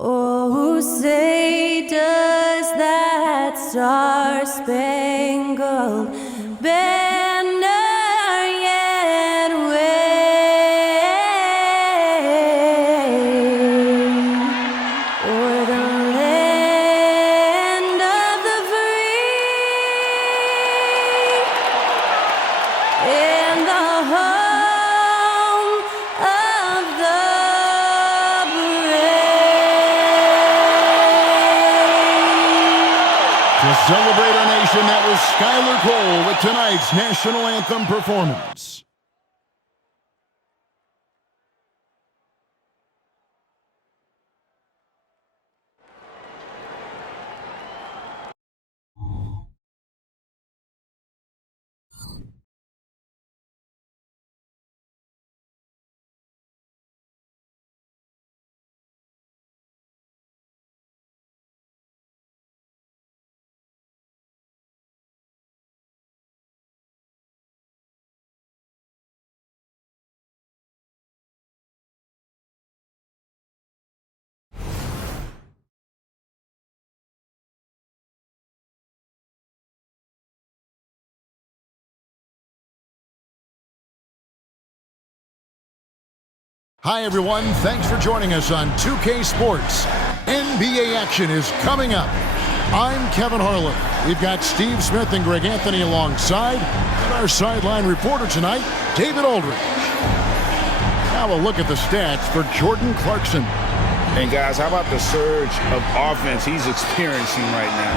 Oh, say does that star-spangled banner yet wave o'er the land of the free and the home of the To celebrate our nation, that was Skylar Cole with tonight's national anthem performance. Hi, everyone. Thanks for joining us on 2K Sports. NBA action is coming up. I'm Kevin Harlan. We've got Steve Smith and Greg Anthony alongside, and our sideline reporter tonight, David Aldridge. Now a look at the stats for Jordan Clarkson. And guys, how about the surge of offense he's experiencing right now?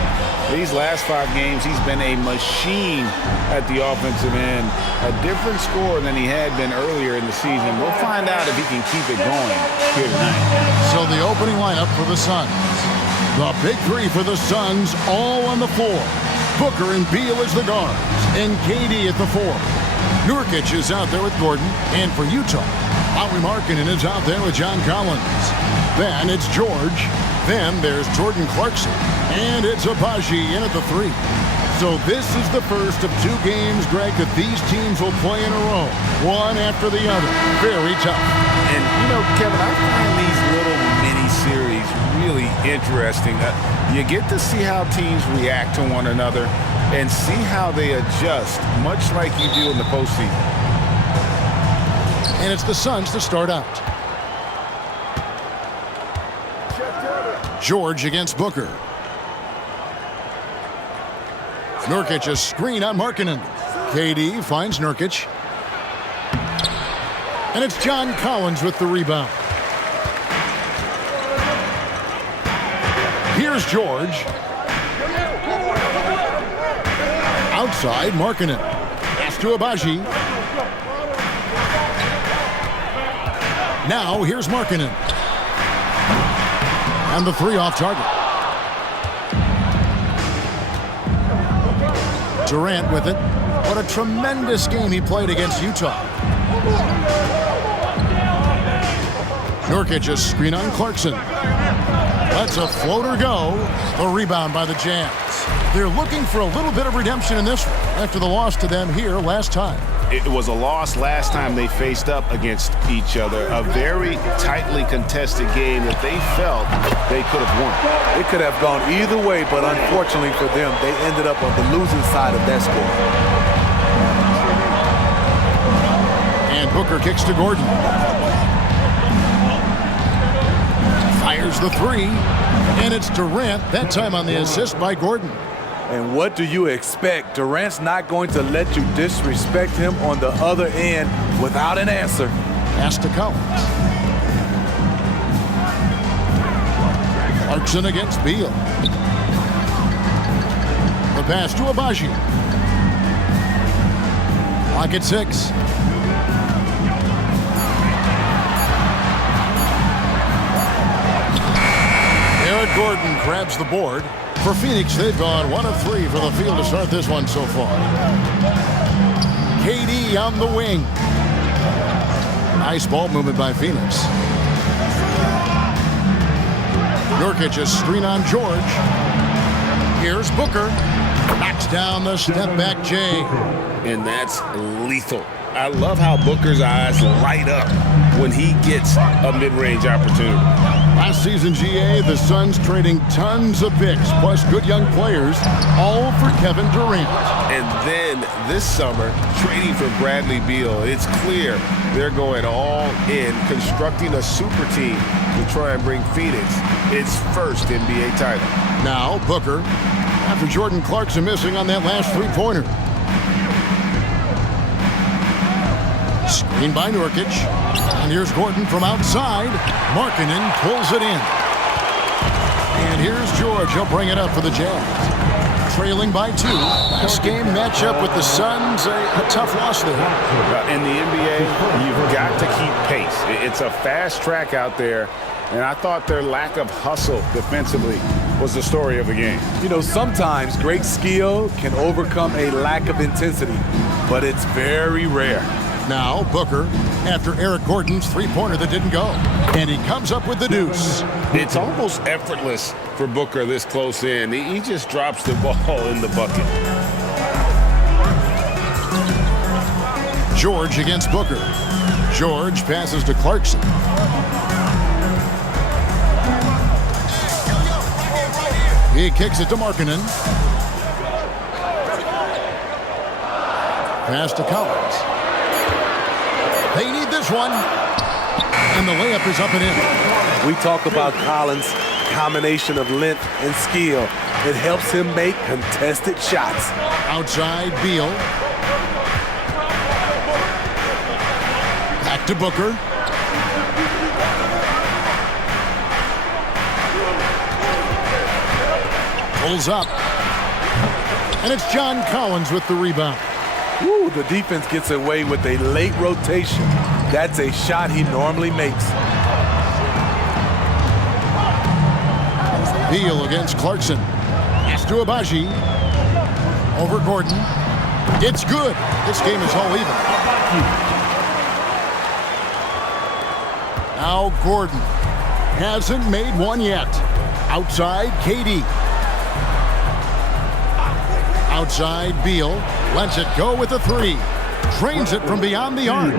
These last 5 games, he's been a machine at the offensive end. A different score than he had been earlier in the season. We'll find out if he can keep it going here tonight. So the opening lineup for the Suns. The big three for the Suns all on the floor. Booker and Beal as the guards, and KD at the 4. Nurkic is out there with Gordon, and for Utah, Lauri Markkanen is out there with John Collins. Then it's George. Then there's Jordan Clarkson. And it's Abaji in at the 3. So this is the first of 2 games, Greg, that these teams will play in a row. One after the other. Very tough. And, you know, Kevin, I find these little mini-series really interesting. You get to see how teams react to one another and see how they adjust, much like you do in the postseason. And it's the Suns to start out. George against Booker. Nurkic a screen on Markkanen. KD finds Nurkic. And it's John Collins with the rebound. Here's George. Outside, Markkanen. Pass to Abaji. Now here's Markkanen. And the 3 off target. Durant with it. What a tremendous game he played against Utah. Nurkic a screen on Clarkson. Lets a floater go. The rebound by the Jazz. They're looking for a little bit of redemption in this one after the loss to them here last time. It was a loss last time they faced up against each other. A very tightly contested game that they felt they could have won. It could have gone either way, but unfortunately for them, they ended up on the losing side of that score. And Booker kicks to Gordon. Fires the 3. And it's Durant, that time on the assist by Gordon. And what do you expect? Durant's not going to let you disrespect him on the other end without an answer. Pass to Collins. Clarkson against Beal. The pass to Abaji. Clock at 6. Eric Gordon grabs the board. For Phoenix, they've gone 1 of 3 for the field to start this one so far. KD on the wing. Nice ball movement by Phoenix. Nurkic a screen on George. Here's Booker. Knocks down the step-back J. And that's lethal. I love how Booker's eyes light up when he gets a mid-range opportunity. Last season, GA, the Suns trading tons of picks, plus good young players, all for Kevin Durant. And then this summer, trading for Bradley Beal. It's clear they're going all in, constructing a super team to try and bring Phoenix its first NBA title. Now, Booker, after Jordan Clarkson missing on that last three-pointer. Screen by Nurkic. And here's Gordon from outside. Markkanen pulls it in. And here's George. He'll bring it up for the Jazz. Trailing by 2. Last game matchup with the Suns. A tough loss there. In the NBA, you've got to keep pace. It's a fast track out there. And I thought their lack of hustle defensively was the story of the game. You know, sometimes great skill can overcome a lack of intensity, but it's very rare. Now, Booker, after Eric Gordon's three-pointer that didn't go. And he comes up with the deuce. It's almost effortless for Booker this close in. He just drops the ball in the bucket. George against Booker. George passes to Clarkson. He kicks it to Markkanen. Pass to Collins. They need this one. And the layup is up and in. We talk about Collins' combination of length and skill. It helps him make contested shots. Outside, Beal. Back to Booker. Pulls up. And it's John Collins with the rebound. Woo, the defense gets away with a late rotation. That's a shot he normally makes. Beal against Clarkson. Pass to Abaji. Over Gordon. It's good. This game is all even. Now Gordon hasn't made one yet. Outside, KD. Outside, Beal lets it go with a three. Trains it from beyond the arc.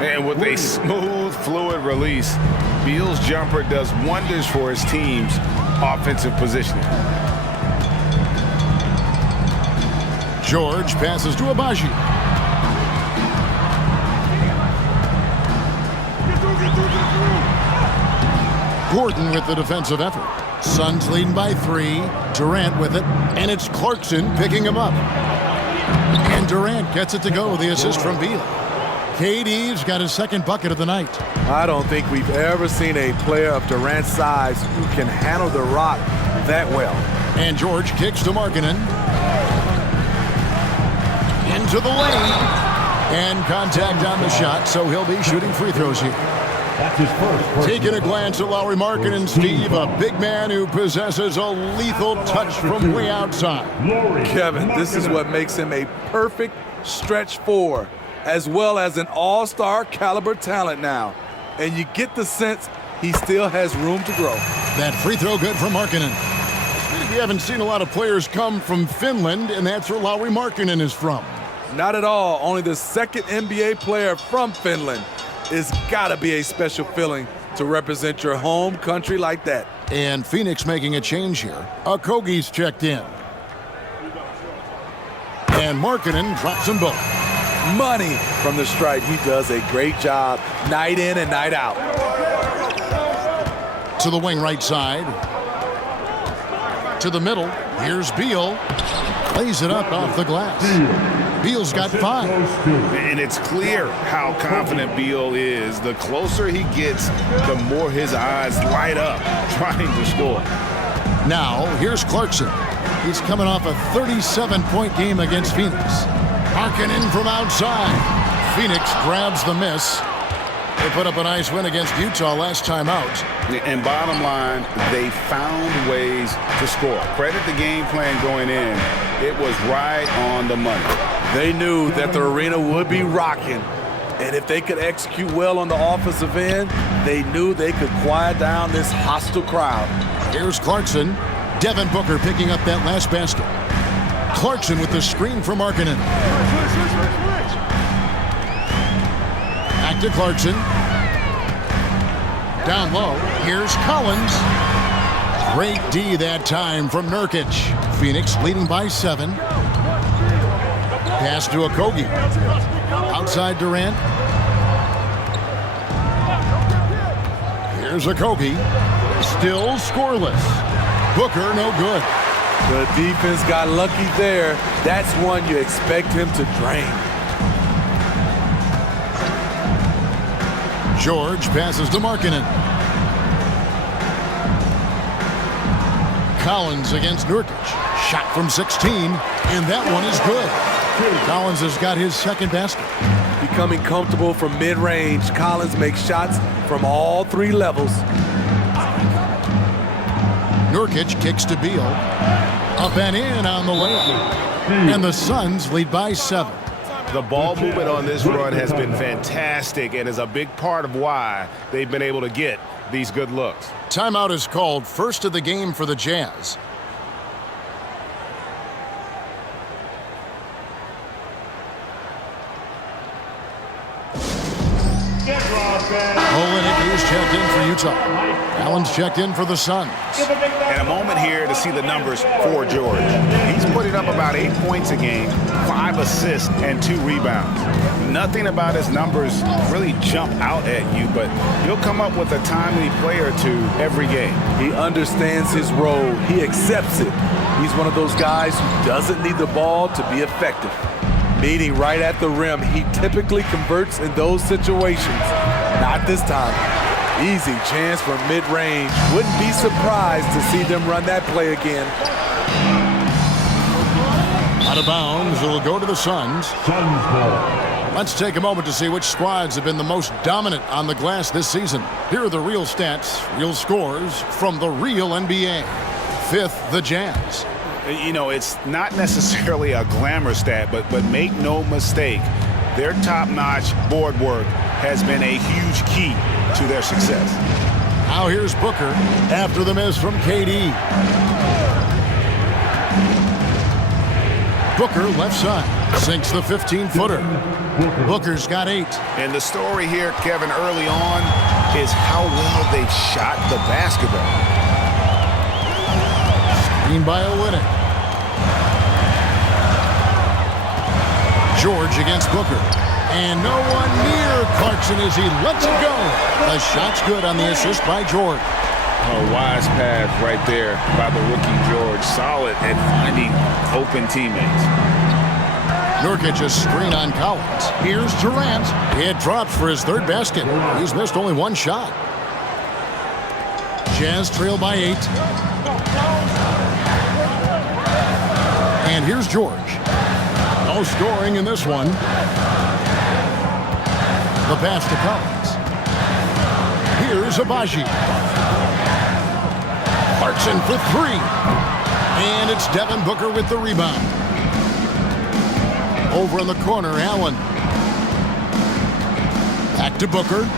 And with a smooth, fluid release, Beal's jumper does wonders for his team's offensive positioning. George passes to Abaji. Gordon with the defensive effort. Suns leading by 3. Durant with it. And it's Clarkson picking him up. And Durant gets it to go. The assist from Beal. KD's got his second bucket of the night. I don't think we've ever seen a player of Durant's size who can handle the rock that well. And George kicks to Markkanen. Into the lane. And contact on the shot, so he'll be shooting free throws here. That's his first. Taking a glance at Lowry Markkanen, Steve, a big man who possesses a lethal touch from way outside. Kevin, this is what makes him a perfect stretch four, as well as an all-star caliber talent now. And you get the sense he still has room to grow. That free throw good for Markkanen. We haven't seen a lot of players come from Finland, and that's where Lowry Markkanen is from. Not at all. Only the second NBA player from Finland. It's got to be a special feeling to represent your home country like that. And Phoenix making a change here. Okogie's checked in. And Markkanen drops them both. Money from the stripe. He does a great job night in and night out. To the wing right side. To the middle. Here's Beal. Lays it up off the glass. Beal's got 5. And it's clear how confident Beal is. The closer he gets, the more his eyes light up trying to score. Now, here's Clarkson. He's coming off a 37-point game against Phoenix. Markkanen from outside. Phoenix grabs the miss. They put up a nice win against Utah last time out. And bottom line, they found ways to score. Credit the game plan going in. It was right on the money. They knew that the arena would be rocking. And if they could execute well on the offensive end, they knew they could quiet down this hostile crowd. Here's Clarkson. Devin Booker picking up that last basket. Clarkson with the screen for Markkanen. Back to Clarkson. Down low. Here's Collins. Great D that time from Nurkic. Phoenix leading by 7. Pass to Okogie. Outside Durant. Here's Okogie. Still scoreless. Booker no good. The defense got lucky there. That's one you expect him to drain. George passes to Markkanen. Collins against Nurkic. Shot from 16, and that one is good. Collins has got his second basket. Becoming comfortable from mid-range, Collins makes shots from all 3 levels. Nurkic kicks to Beal. Up and in on the layup. And the Suns lead by 7. The ball movement on this run has been fantastic and is a big part of why they've been able to get these good looks. Timeout is called, first of the game for the Jazz. Olenek is checked in for Utah. Allen's checked in for the Suns. And a moment here to see the numbers for George. He's putting up about 8 points a game, 5 assists, and 2 rebounds. Nothing about his numbers really jump out at you, but he'll come up with a timely play or two every game. He understands his role. He accepts it. He's one of those guys who doesn't need the ball to be effective. Meeting right at the rim, he typically converts in those situations. Not this time. Easy chance from mid-range. Wouldn't be surprised to see them run that play again. Out of bounds, it'll go to the Suns. Suns ball. Let's take a moment to see which squads have been the most dominant on the glass this season. Here are the real stats, real scores from the real NBA. 5th, the Jazz. You know, it's not necessarily a glamour stat, but make no mistake, their top-notch board work has been a huge key to their success. Now here's Booker after the miss from KD. Booker left side, sinks the 15-footer. Booker's got 8. And the story here, Kevin, early on is how well they've shot the basketball. Screen by Olenek. George against Booker. And no one near Clarkson as he lets it go. The shot's good on the assist by George. A wise pass right there by the rookie George. Solid at finding open teammates. Nurkic a screen on Collins. Here's Durant. It drops for his 3rd basket. He's missed only 1 shot. Jazz trail by 8. And here's George. No scoring in this one. The pass to Collins. Here's Abaji. Clarkson for 3. And it's Devin Booker with the rebound. Over in the corner, Allen. Back to Booker.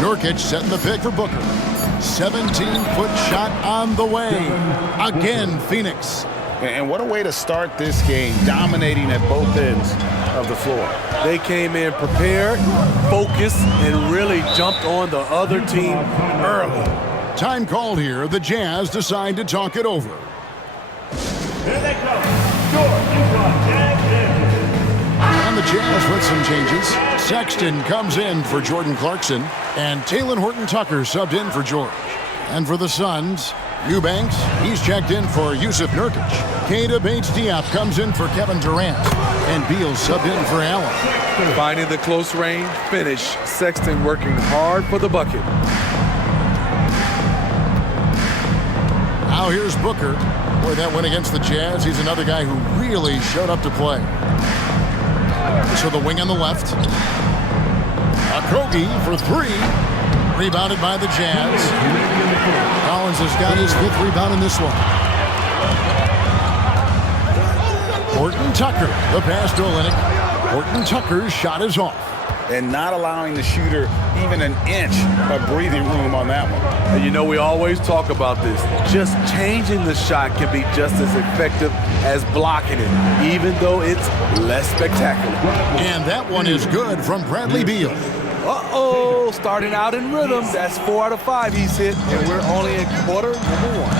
Nurkic setting the pick for Booker. 17-foot shot on the way. Again, Phoenix. And what a way to start this game, dominating at both ends of the floor. They came in prepared, focused, and really jumped on the other team early. Time called here. The Jazz decide to talk it over. Here they come. George, And the Jazz with some changes. Sexton comes in for Jordan Clarkson, and Talen Horton-Tucker subbed in for George. And for the Suns, Eubanks, he's checked in for Yusuf Nurkic. Keita Bates-Diop comes in for Kevin Durant, and Beal subbed in for Allen. Finding the close range finish, Sexton working hard for the bucket. Now here's Booker. Boy, that win against the Jazz. He's another guy who really showed up to play. So the wing on the left. Okogie for 3. Rebounded by the Jazz. Collins has got his 5th rebound in this one. Horton-Tucker, the pass to Olenek. Horton-Tucker's shot is off. and not allowing the shooter even an inch of breathing room on that one. And you know, we always talk about this. Just changing the shot can be just as effective as blocking it, even though it's less spectacular. And that one is good from Bradley Beal. Uh-oh, starting out in rhythm. That's 4 out of 5 he's hit, and we're only in quarter number 1.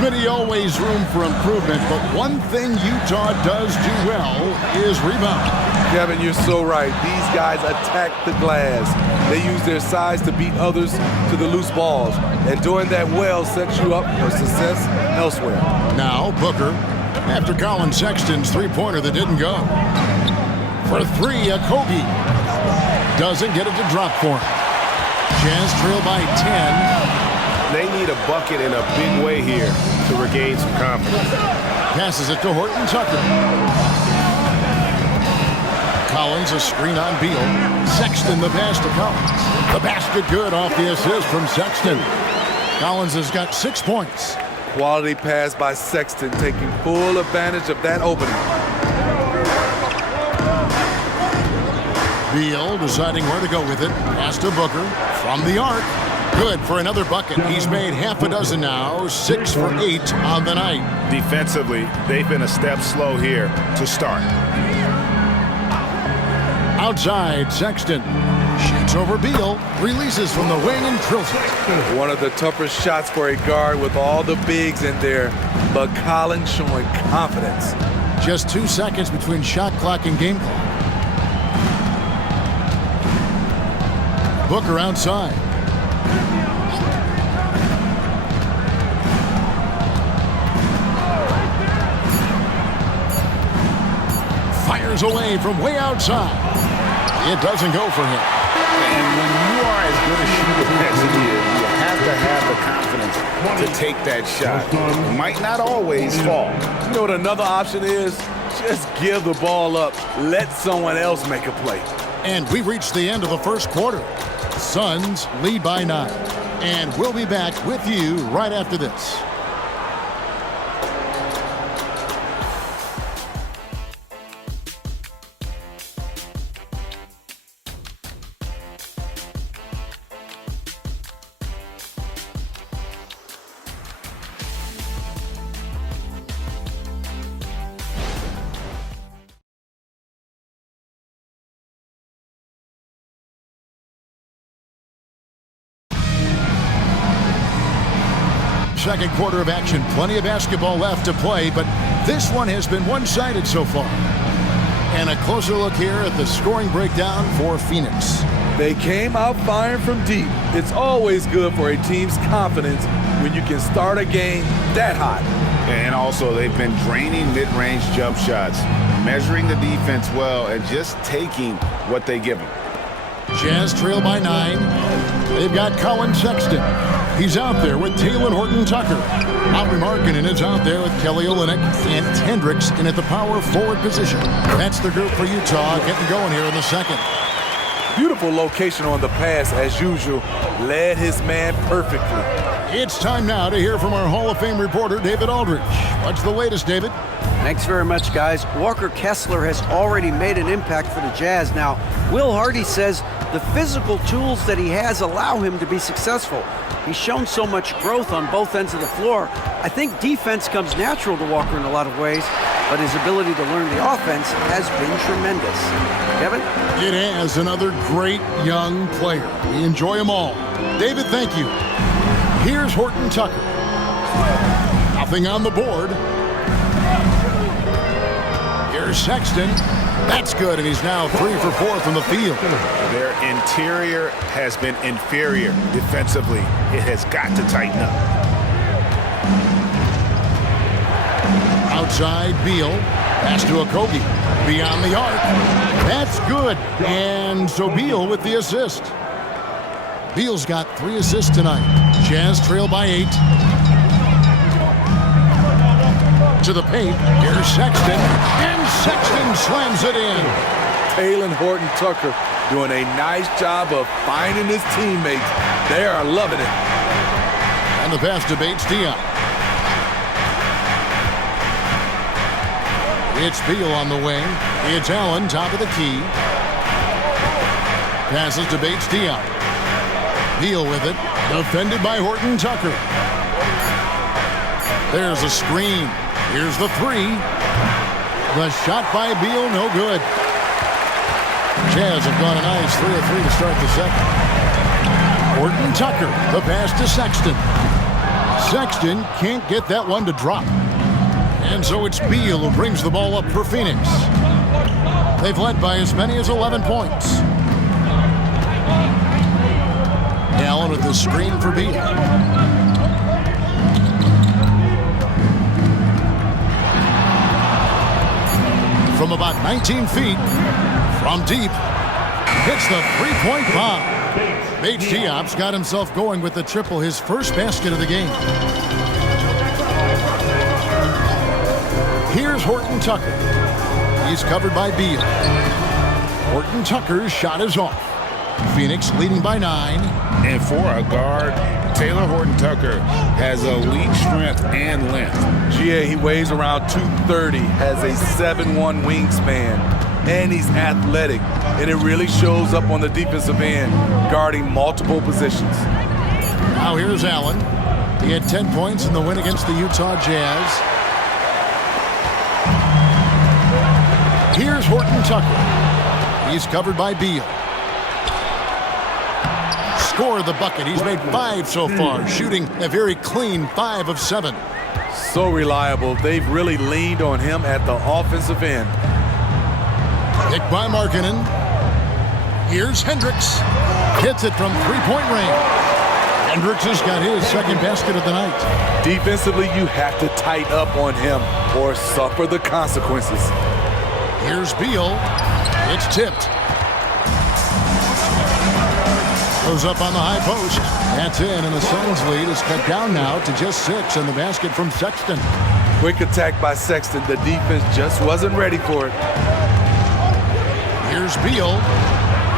Smitty, always room for improvement, but one thing Utah does do well is rebound. Kevin, you're so right. These guys attack the glass. They use their size to beat others to the loose balls, and doing that well sets you up for success elsewhere. Now Booker, after Colin Sexton's three-pointer that didn't go. For three, Kobe doesn't get it to drop for him. Jazz trail by 10. They need a bucket in a big way here to regain some confidence. Passes it to Horton Tucker. Collins, a screen on Beal. Sexton, the pass to Collins. The basket good off the assist from Sexton. Collins has got 6 points. Quality pass by Sexton, taking full advantage of that opening. Beal deciding where to go with it. Pass to Booker from the arc. Good for another bucket. He's made half a dozen now. 6 for 8 on the night. Defensively, they've been a step slow here to start. Outside, Sexton shoots over Beal, releases from the wing and drills it. One of the toughest shots for a guard with all the bigs in there, but Collins showing confidence. Just 2 seconds between shot clock and game clock. Booker outside. Fires away from way outside. It doesn't go for him. And when you are as good a shooter as he is, you have to have the confidence to take that shot. It might not always fall. You know what another option is? Just give the ball up. Let someone else make a play. And we reached the end of the first quarter. Suns lead by 9. And we'll be back with you right after this. Second quarter of action. Plenty of basketball left to play, but this one has been one-sided so far. And a closer look here at the scoring breakdown for Phoenix. They came out firing from deep. It's always good for a team's confidence when you can start a game that hot. And also, they've been draining mid-range jump shots, measuring the defense well, and just taking what they give them. Jazz trail by 9. They've got Colin Sexton. He's out there with Taylor Horton Tucker. Lauri Markkanen is out there with Kelly Olynyk and Hendricks in at the power forward position. That's the group for Utah getting going here in the second. Beautiful location on the pass as usual. Led his man perfectly. It's time now to hear from our Hall of Fame reporter, David Aldridge. What's the latest, David? Thanks very much, guys. Walker Kessler has already made an impact for the Jazz. Now, Will Hardy says the physical tools that he has allow him to be successful. He's shown so much growth on both ends of the floor. I think defense comes natural to Walker in a lot of ways, but his ability to learn the offense has been tremendous. Kevin? It has another great young player. We enjoy them all. David, thank you. Here's Horton Tucker. Nothing on the board. Here's Sexton. That's good, and he's now 3 for 4 from the field. Their interior has been inferior defensively. It has got to tighten up. Outside, Beal. Pass to Okogie. Beyond the arc. That's good. And so Beal with the assist. Beal's got 3 assists tonight. Jazz trail by 8. To the paint. Here's Sexton. And Sexton slams it in. Taylor Horton Tucker doing a nice job of finding his teammates. They are loving it. And the pass to Bates Diop. It's Beal on the wing. It's Allen, top of the key. Passes to Bates Diop. Beal with it. Defended by Horton Tucker. There's a screen. Here's the three. The shot by Beal, no good. Jazz have gone a nice 3 of 3 to start the second. Horton Tucker, the pass to Sexton. Sexton can't get that one to drop. And so it's Beal who brings the ball up for Phoenix. They've led by as many as 11 points. Allen with the screen for Beal. From about 19 feet, from deep, hits the three-point bomb. Bates Diop's got himself going with the triple, his first basket of the game. Here's Horton Tucker. He's covered by Beal. Horton Tucker's shot is off. Phoenix leading by 9. And for a guard, Taylor Horton Tucker has elite strength and length. GA, he weighs around 230, has a 7'1" wingspan, and he's athletic. And it really shows up on the defensive end, guarding multiple positions. Now here's Allen. He had 10 points in the win against the Utah Jazz. Here's Horton Tucker. He's covered by Beal. Score the bucket. He's made 5 so far, shooting a very clean 5 of 7. So reliable. They've really leaned on him at the offensive end. Picked by Markkanen. Here's Hendricks. Hits it from three-point range. Hendricks has got his second basket of the night. Defensively, you have to tighten up on him or suffer the consequences. Here's Beal. It's tipped. Goes up on the high post. That's in, and the Suns lead is cut down now to just 6, and the basket from Sexton. Quick attack by Sexton. The defense just wasn't ready for it. Here's Beal.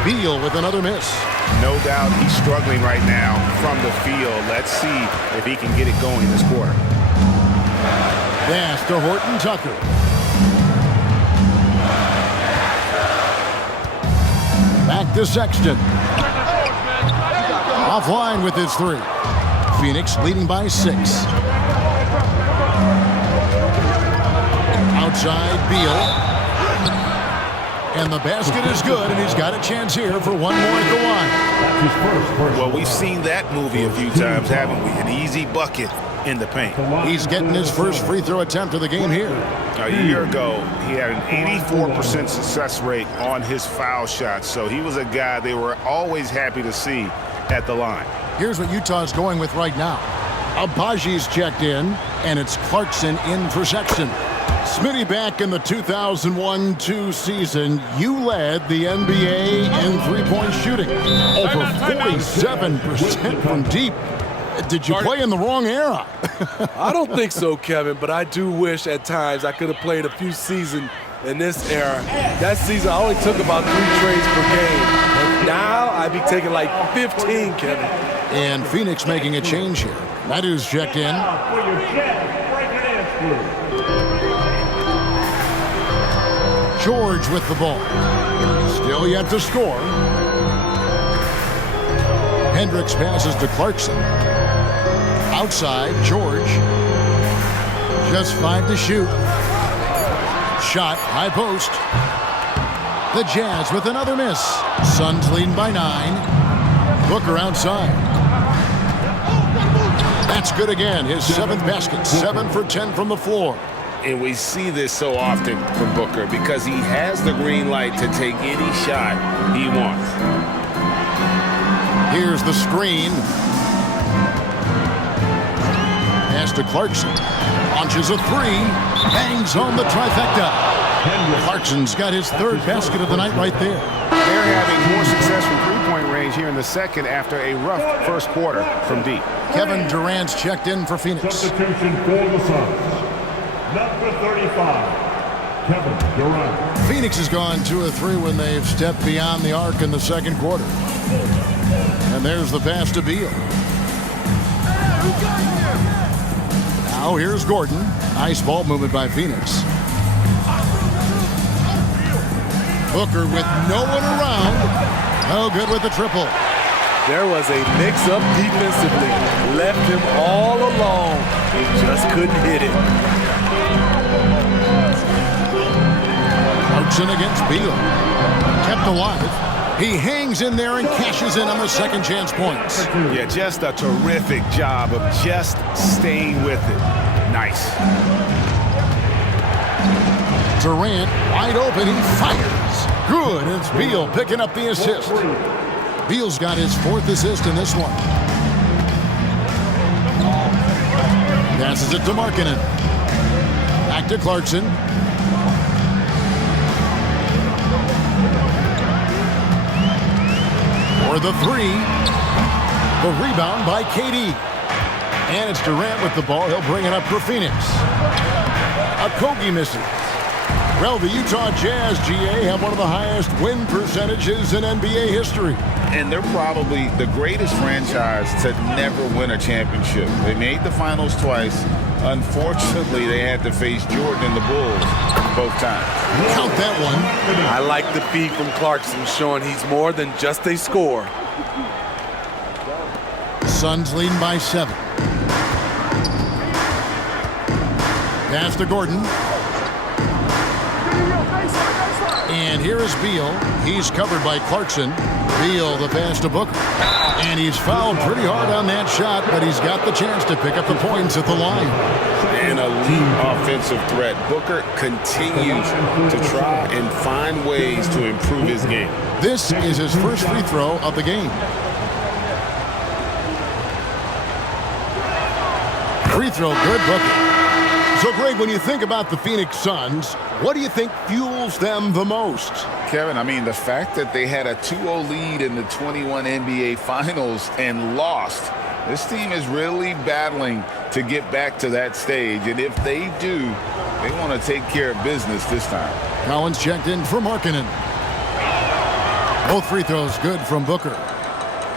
Beal with another miss. No doubt he's struggling right now from the field. Let's see if he can get it going this quarter. Pass to Horton Tucker. Back to Sexton. Offline with his 3. Phoenix leading by 6. Outside Beal. And the basket is good, and he's got a chance here for one more at the line. Well, we've seen that movie a few times, haven't we? An easy bucket in the paint. He's getting his first free throw attempt of the game here. A year ago, he had an 84% success rate on his foul shots, so he was a guy they were always happy to see at the line. Here's what Utah's going with right now. Abaji's checked in, and it's Clarkson in for Sexton. Smitty, back in the 2001-2 season, you led the NBA in three-point shooting. Over 47% from deep. Did you play in the wrong era? I don't think so, Kevin, but I do wish at times I could have played a few seasons in this era. That season, I only took about 3 trades per game. And now I'd be taking like 15, Kevin. And Phoenix making a change here. That is checked in. For your Jazz, break it in through. George with the ball. Still yet to score. Hendricks passes to Clarkson. Outside, George. Just 5 to shoot. Shot, high post. The Jazz with another miss. Suns leading by 9. Booker outside. That's good again. His 7th basket. 7 for 10 from the floor. And we see this so often from Booker because he has the green light to take any shot he wants. Here's the screen. Pass to Clarkson. Launches a 3. Hangs on the trifecta. Clarkson's got his 3rd basket of the night right there. They're having more success from three-point range here in the second after a rough first quarter from deep. Kevin Durant's checked in for Phoenix. Substitution for the Suns. Number 35, Kevin Durant. Phoenix has gone 2 of 3 when they've stepped beyond the arc in the second quarter. And there's the pass to Beal. Now here's Gordon. Nice ball movement by Phoenix. Booker with no one around. No good with the triple. There was a mix-up defensively. Left him all alone. He just couldn't hit it. Clarkson against Beal. Kept alive. He hangs in there and cashes in on the second chance points. Yeah, just a terrific job of just staying with it. Nice. Durant wide open. He fires. Good. It's Beal picking up the assist. Beal's got his 4th assist in this one. Passes it to Markkanen. Back to Clarkson. For the 3. The rebound by KD. And it's Durant with the ball. He'll bring it up for Phoenix. Okogie misses. Well, the Utah Jazz, GA, have one of the highest win percentages in NBA history. And they're probably the greatest franchise to never win a championship. They made the finals twice. Unfortunately, they had to face Jordan and the Bulls both times. Count that one. I like the feed from Clarkson, showing he's more than just a scorer. Suns leading by 7. Pass to Gordon. And here is Beal. He's covered by Clarkson. Beal, the pass to Booker. And he's fouled pretty hard on that shot, but he's got the chance to pick up the points at the line. And a elite offensive threat. Booker continues to try and find ways to improve his game. This is his first free throw of the game. Free throw, good, Booker. So, Greg, when you think about the Phoenix Suns, what do you think fuels them the most? Kevin, I mean, the fact that they had a 2-0 lead in the 21 NBA Finals and lost. This team is really battling to get back to that stage. And if they do, they want to take care of business this time. Collins checked in for Markkanen. Both free throws good from Booker.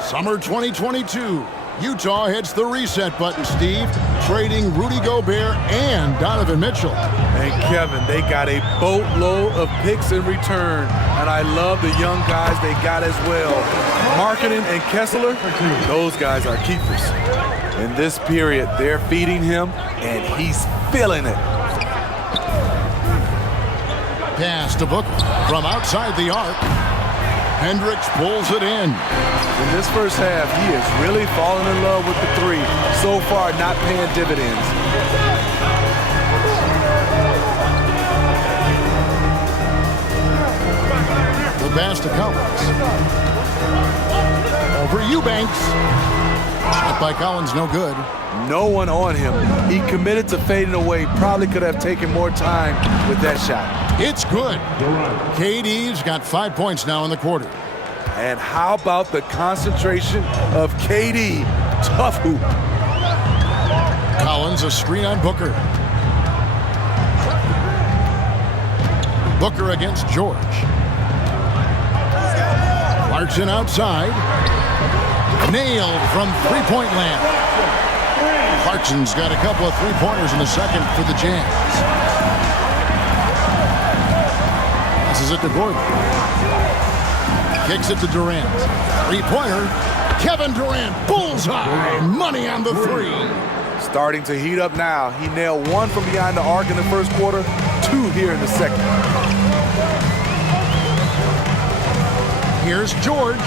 Summer 2022. Utah hits the reset button, Steve, trading Rudy Gobert and Donovan Mitchell. And Kevin, they got a boatload of picks in return. And I love the young guys they got as well. Markkanen and Kessler, those guys are keepers. In this period, they're feeding him, and he's feeling it. Pass to Booker from outside the arc. Hendricks pulls it in. In this first half, he is really falling in love with the 3. So far, not paying dividends. The pass to Collins. Over Eubanks. Shot by Collins, no good. No one on him. He committed to fading away. Probably could have taken more time with that shot. It's good. KD's got 5 points now in the quarter. And how about the concentration of KD? Tough hoop. Collins, a screen on Booker. Booker against George. Clarkson outside. Nailed from three-point land. Clarkson's got a couple of three-pointers in the second for the Jazz. Passes it to Gordon. Kicks it to Durant. Three-pointer. Kevin Durant, bullseye. Money on the 3. Starting to heat up now. He nailed 1 from behind the arc in the first quarter, 2 here in the second. Here's George.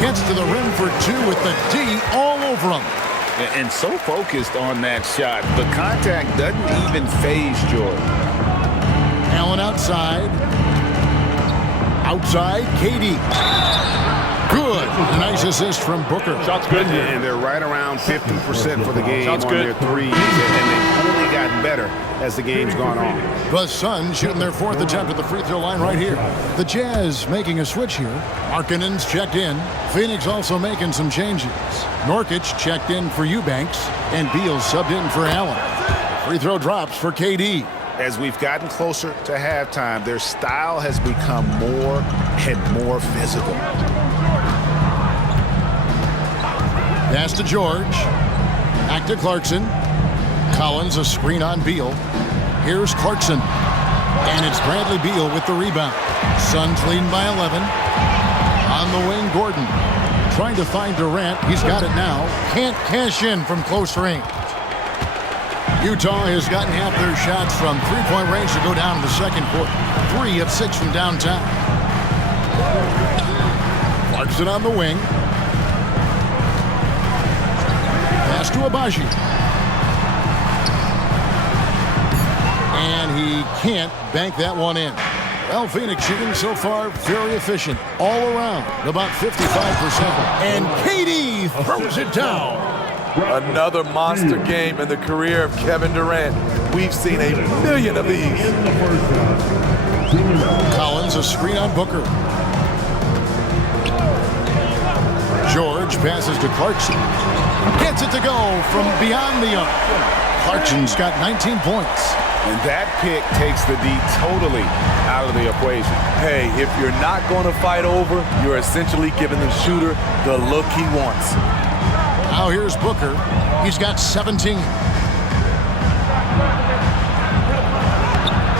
Gets to the rim for 2 with the D all over him. And so focused on that shot. The contact doesn't even phase Jordan. Allen outside. Outside, KD. Good. A nice assist from Booker. Shot's good here. And they're right around 50% for the game Shot's on good. their threes. And they've only gotten better as the game's gone on. The Suns shooting their 4th attempt at the free throw line right here. The Jazz making a switch here. Markkanen's checked in. Phoenix also making some changes. Nurkic checked in for Eubanks. And Beal subbed in for Allen. Free throw drops for KD. As we've gotten closer to halftime, their style has become more and more physical. Pass to George. Back to Clarkson. Collins, a screen on Beal. Here's Clarkson. And it's Bradley Beal with the rebound. Suns leading by 11. On the wing, Gordon. Trying to find Durant. He's got it now. Can't cash in from close range. Utah has gotten half their shots from three-point range to go down in the second quarter. 3 of 6 from downtown. Clarkson on the wing. Pass to Abaji. And he can't bank that one in. Well, Phoenix shooting so far very efficient all around, about 55%. And KD throws it down. Another monster game in the career of Kevin Durant. We've seen a million of these. Collins, a screen on Booker. George passes to Clarkson. Gets it to go from beyond the arc. Clarkson's got 19 points. And that pick takes the D totally out of the equation. Hey, if you're not going to fight over, you're essentially giving the shooter the look he wants. Now here's Booker. He's got 17.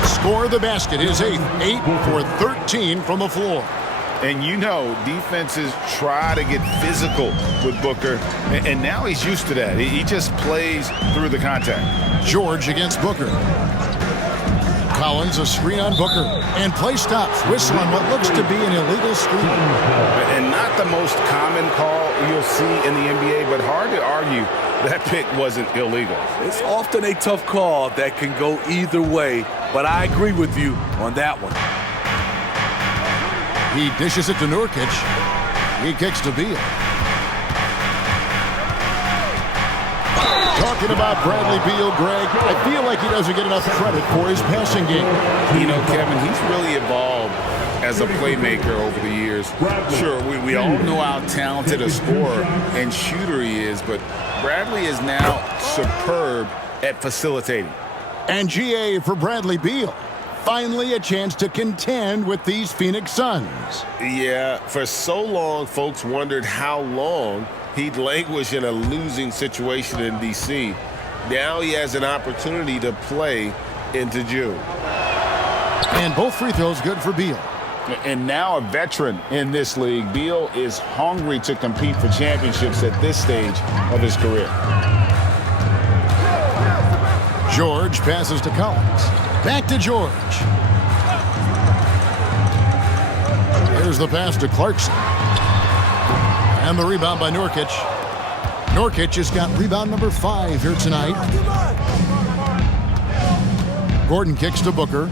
Score the basket, his 8th. 8 for 13 from the floor. And you know, defenses try to get physical with Booker, and now he's used to that. He just plays through the contact. George against Booker. Collins, a screen on Booker. And play stops. Whistle on what looks to be an illegal screen. And not the most common call you'll see in the NBA, but hard to argue that pick wasn't illegal. It's often a tough call that can go either way, but I agree with you on that one. He dishes it to Nurkic. He kicks to Beal. Talking about Bradley Beal, Greg, I feel like he doesn't get enough credit for his passing game. You know, Kevin, he's really evolved as a playmaker over the years. Sure, we all know how talented a scorer and shooter he is, but Bradley is now superb at facilitating. And GA for Bradley Beal. Finally a chance to contend with these Phoenix Suns. Yeah, for so long, folks wondered how long he'd languish in a losing situation in D.C. Now he has an opportunity to play into June. And both free throws good for Beal. And now a veteran in this league, Beal is hungry to compete for championships at this stage of his career. George passes to Collins. Back to George. Here's the pass to Clarkson. And the rebound by Nurkic. Nurkic has got rebound number 5 here tonight. Gordon kicks to Booker.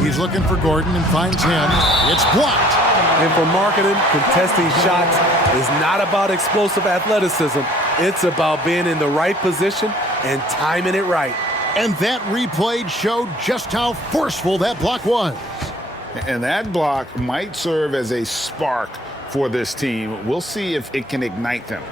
He's looking for Gordon and finds him. It's blocked. And for marketing, contesting shots is not about explosive athleticism. It's about being in the right position and timing it right. And that replay showed just how forceful that block was. And that block might serve as a spark for this team. We'll see if it can ignite them.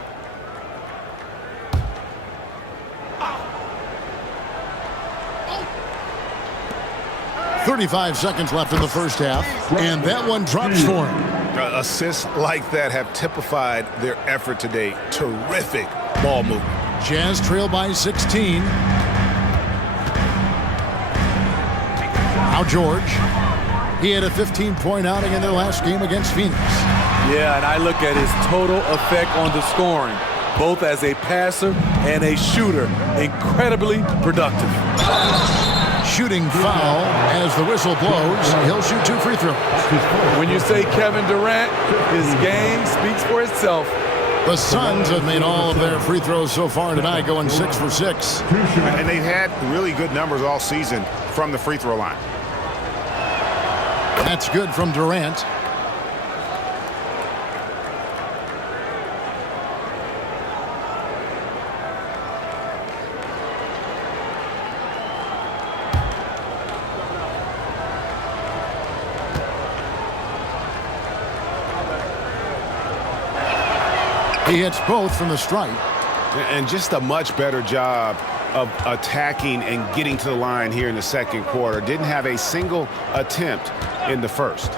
.35 seconds left in the first half, and that one drops for him. Assists like that have typified their effort today. Terrific ball movement. Jazz trail by 16. Now George. He had a 15-point outing in their last game against Phoenix. Yeah, and I look at his total effect on the scoring, both as a passer and a shooter. Incredibly productive. Shooting foul as the whistle blows. He'll shoot 2 free throws. When you say Kevin Durant, his game speaks for itself. The Suns have made all of their free throws so far tonight, going 6 for 6. And they've had really good numbers all season from the free throw line. That's good from Durant. He hits both from the stripe. And just a much better job of attacking and getting to the line here in the second quarter. Didn't have a single attempt in the first.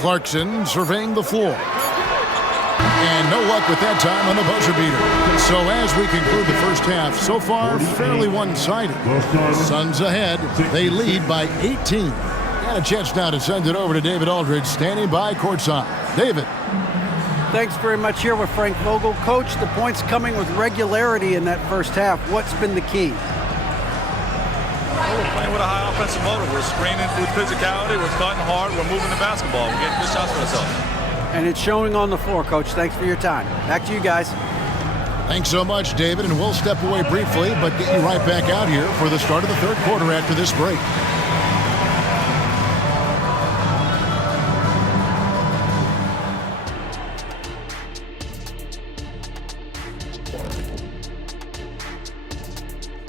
Clarkson surveying the floor. And no luck with that time on the buzzer beater. So as we conclude the first half, so far fairly one-sided. Suns ahead. They lead by 18. And a chance now to send it over to David Aldridge, standing by courtside. David. Thanks very much here with Frank Vogel. Coach, the points coming with regularity in that first half. What's been the key? We're playing with a high offensive motor. We're screening through physicality. We're cutting hard. We're moving the basketball. We're getting good shots for ourselves. And it's showing on the floor, Coach. Thanks for your time. Back to you guys. Thanks so much, David. And we'll step away briefly, but get you right back out here for the start of the third quarter after this break.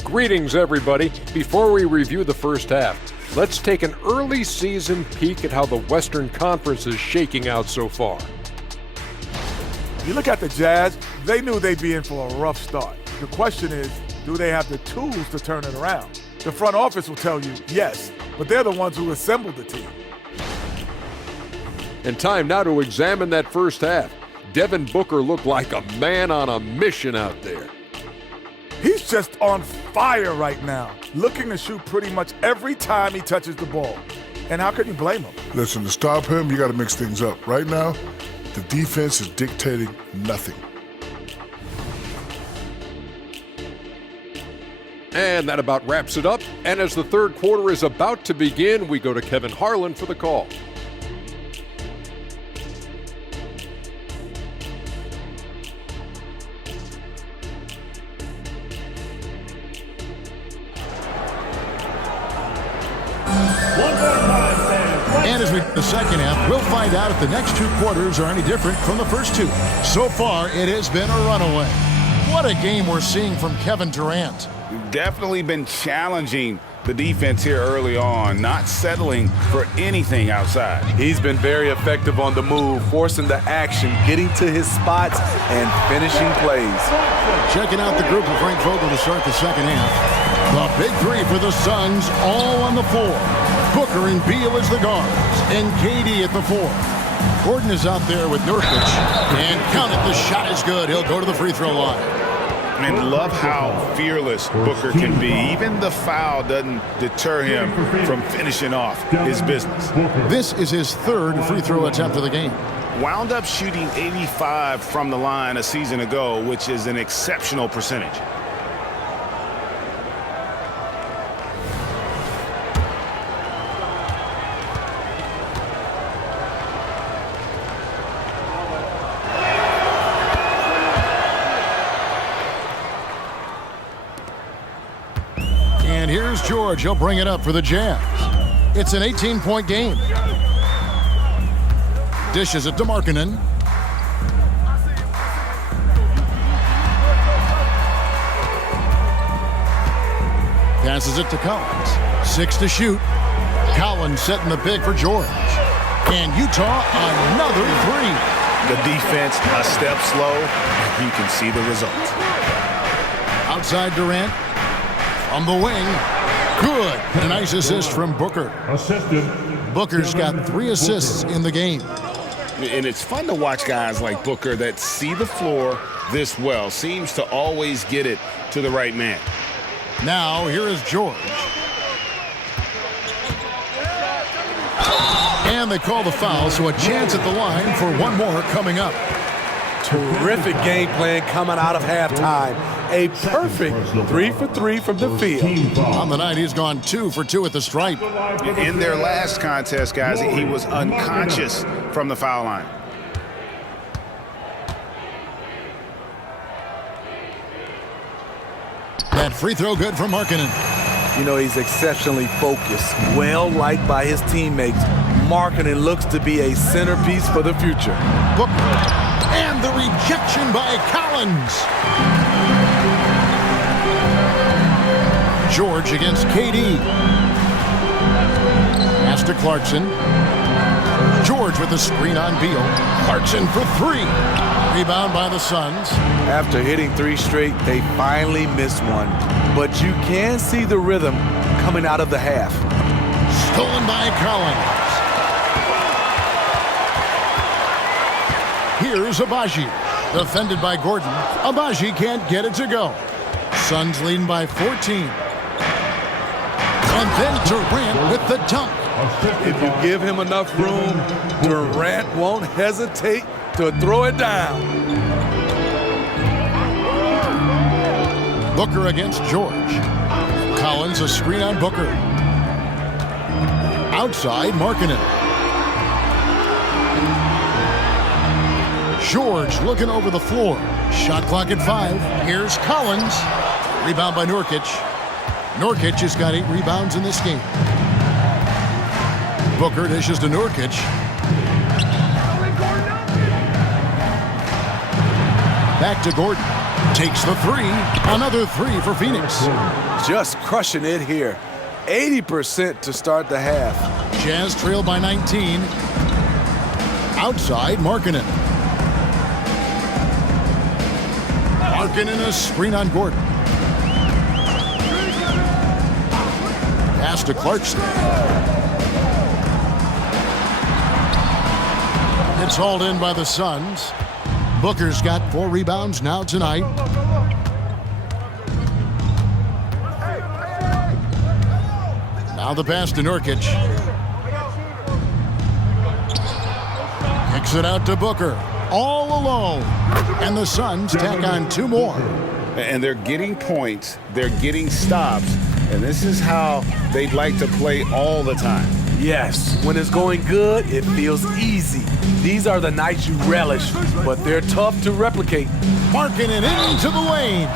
Greetings, everybody. Before we review the first half, let's take an early season peek at how the Western Conference is shaking out so far. You look at the Jazz, they knew they'd be in for a rough start. The question is, do they have the tools to turn it around? The front office will tell you yes, but they're the ones who assembled the team. And time now to examine that first half. Devin Booker looked like a man on a mission out there. He's just on fire right now, looking to shoot pretty much every time he touches the ball. And how can you blame him? Listen, to stop him, you got to mix things up. Right now, the defense is dictating nothing. And that about wraps it up. And as the third quarter is about to begin, we go to Kevin Harlan for the call. And as we the second half, we'll find out if the next two quarters are any different from the first two. So far, it has been a runaway. What a game we're seeing from Kevin Durant. Definitely been challenging the defense here early on, not settling for anything outside. He's been very effective on the move, forcing the action, getting to his spots, and finishing plays. Checking out the group of Frank Vogel to start the second half. The big three for the Suns, all on the floor. Booker and Beal as the guards, and KD at the four. Gordon is out there with Nurkic, and count it, the shot is good. He'll go to the free throw line. And love how fearless Booker can be. Even the foul doesn't deter him from finishing off his business. This is his third free throw attempt of the game. Wound up shooting 85 from the line a season ago, which is an exceptional percentage. And here's George. He'll bring it up for the Jazz. It's an 18-point game. Dishes it to Markkanen. Passes it to Collins. 6 to shoot. Collins setting the pick for George. And Utah, another three. The defense a step slow, and you can see the result. Outside Durant. On the wing. Good. And a nice assist from Booker. Booker's got 3 assists in the game. And it's fun to watch guys like Booker that see the floor this well. Seems to always get it to the right man. Now, here is George. And they call the foul, so a chance at the line for one more coming up. Terrific game plan coming out of halftime. A perfect 3 for 3 from the field. On the night, he's gone 2 for 2 at the stripe. In their last contest, guys, he was unconscious from the foul line. That free throw good for Markkanen. You know, he's exceptionally focused, well-liked by his teammates. Markkanen looks to be a centerpiece for the future. Booker. And the rejection by Collins. George against KD. Pass to Clarkson. George with the screen on Beal. Clarkson for 3. Rebound by the Suns. After hitting 3 straight, they finally missed one. But you can see the rhythm coming out of the half. Stolen by Collins. Here's Abaji. Defended by Gordon. Abaji can't get it to go. Suns leading by 14. And then Durant with the dunk. If you give him enough room, Durant won't hesitate to throw it down. Booker against George. Collins a screen on Booker. Outside, Markkanen. George looking over the floor. Shot clock at 5. Here's Collins. Rebound by Nurkic. Nurkic has got 8 rebounds in this game. Booker dishes to Nurkic. Back to Gordon. Takes the 3. Another 3 for Phoenix. Just crushing it here. 80% to start the half. Jazz trail by 19. Outside, Markkanen. Markkanen a screen on Gordon. Pass to Clarkson. It's hauled in by the Suns. Booker's got 4 rebounds now tonight. Now the pass to Nurkic. Kicks it out to Booker. All alone. And the Suns tack on 2 more. And they're getting points. They're getting stops. And this is how they'd like to play all the time. Yes, when it's going good, it feels easy. These are the nights you relish, but they're tough to replicate. Markkanen into the lane.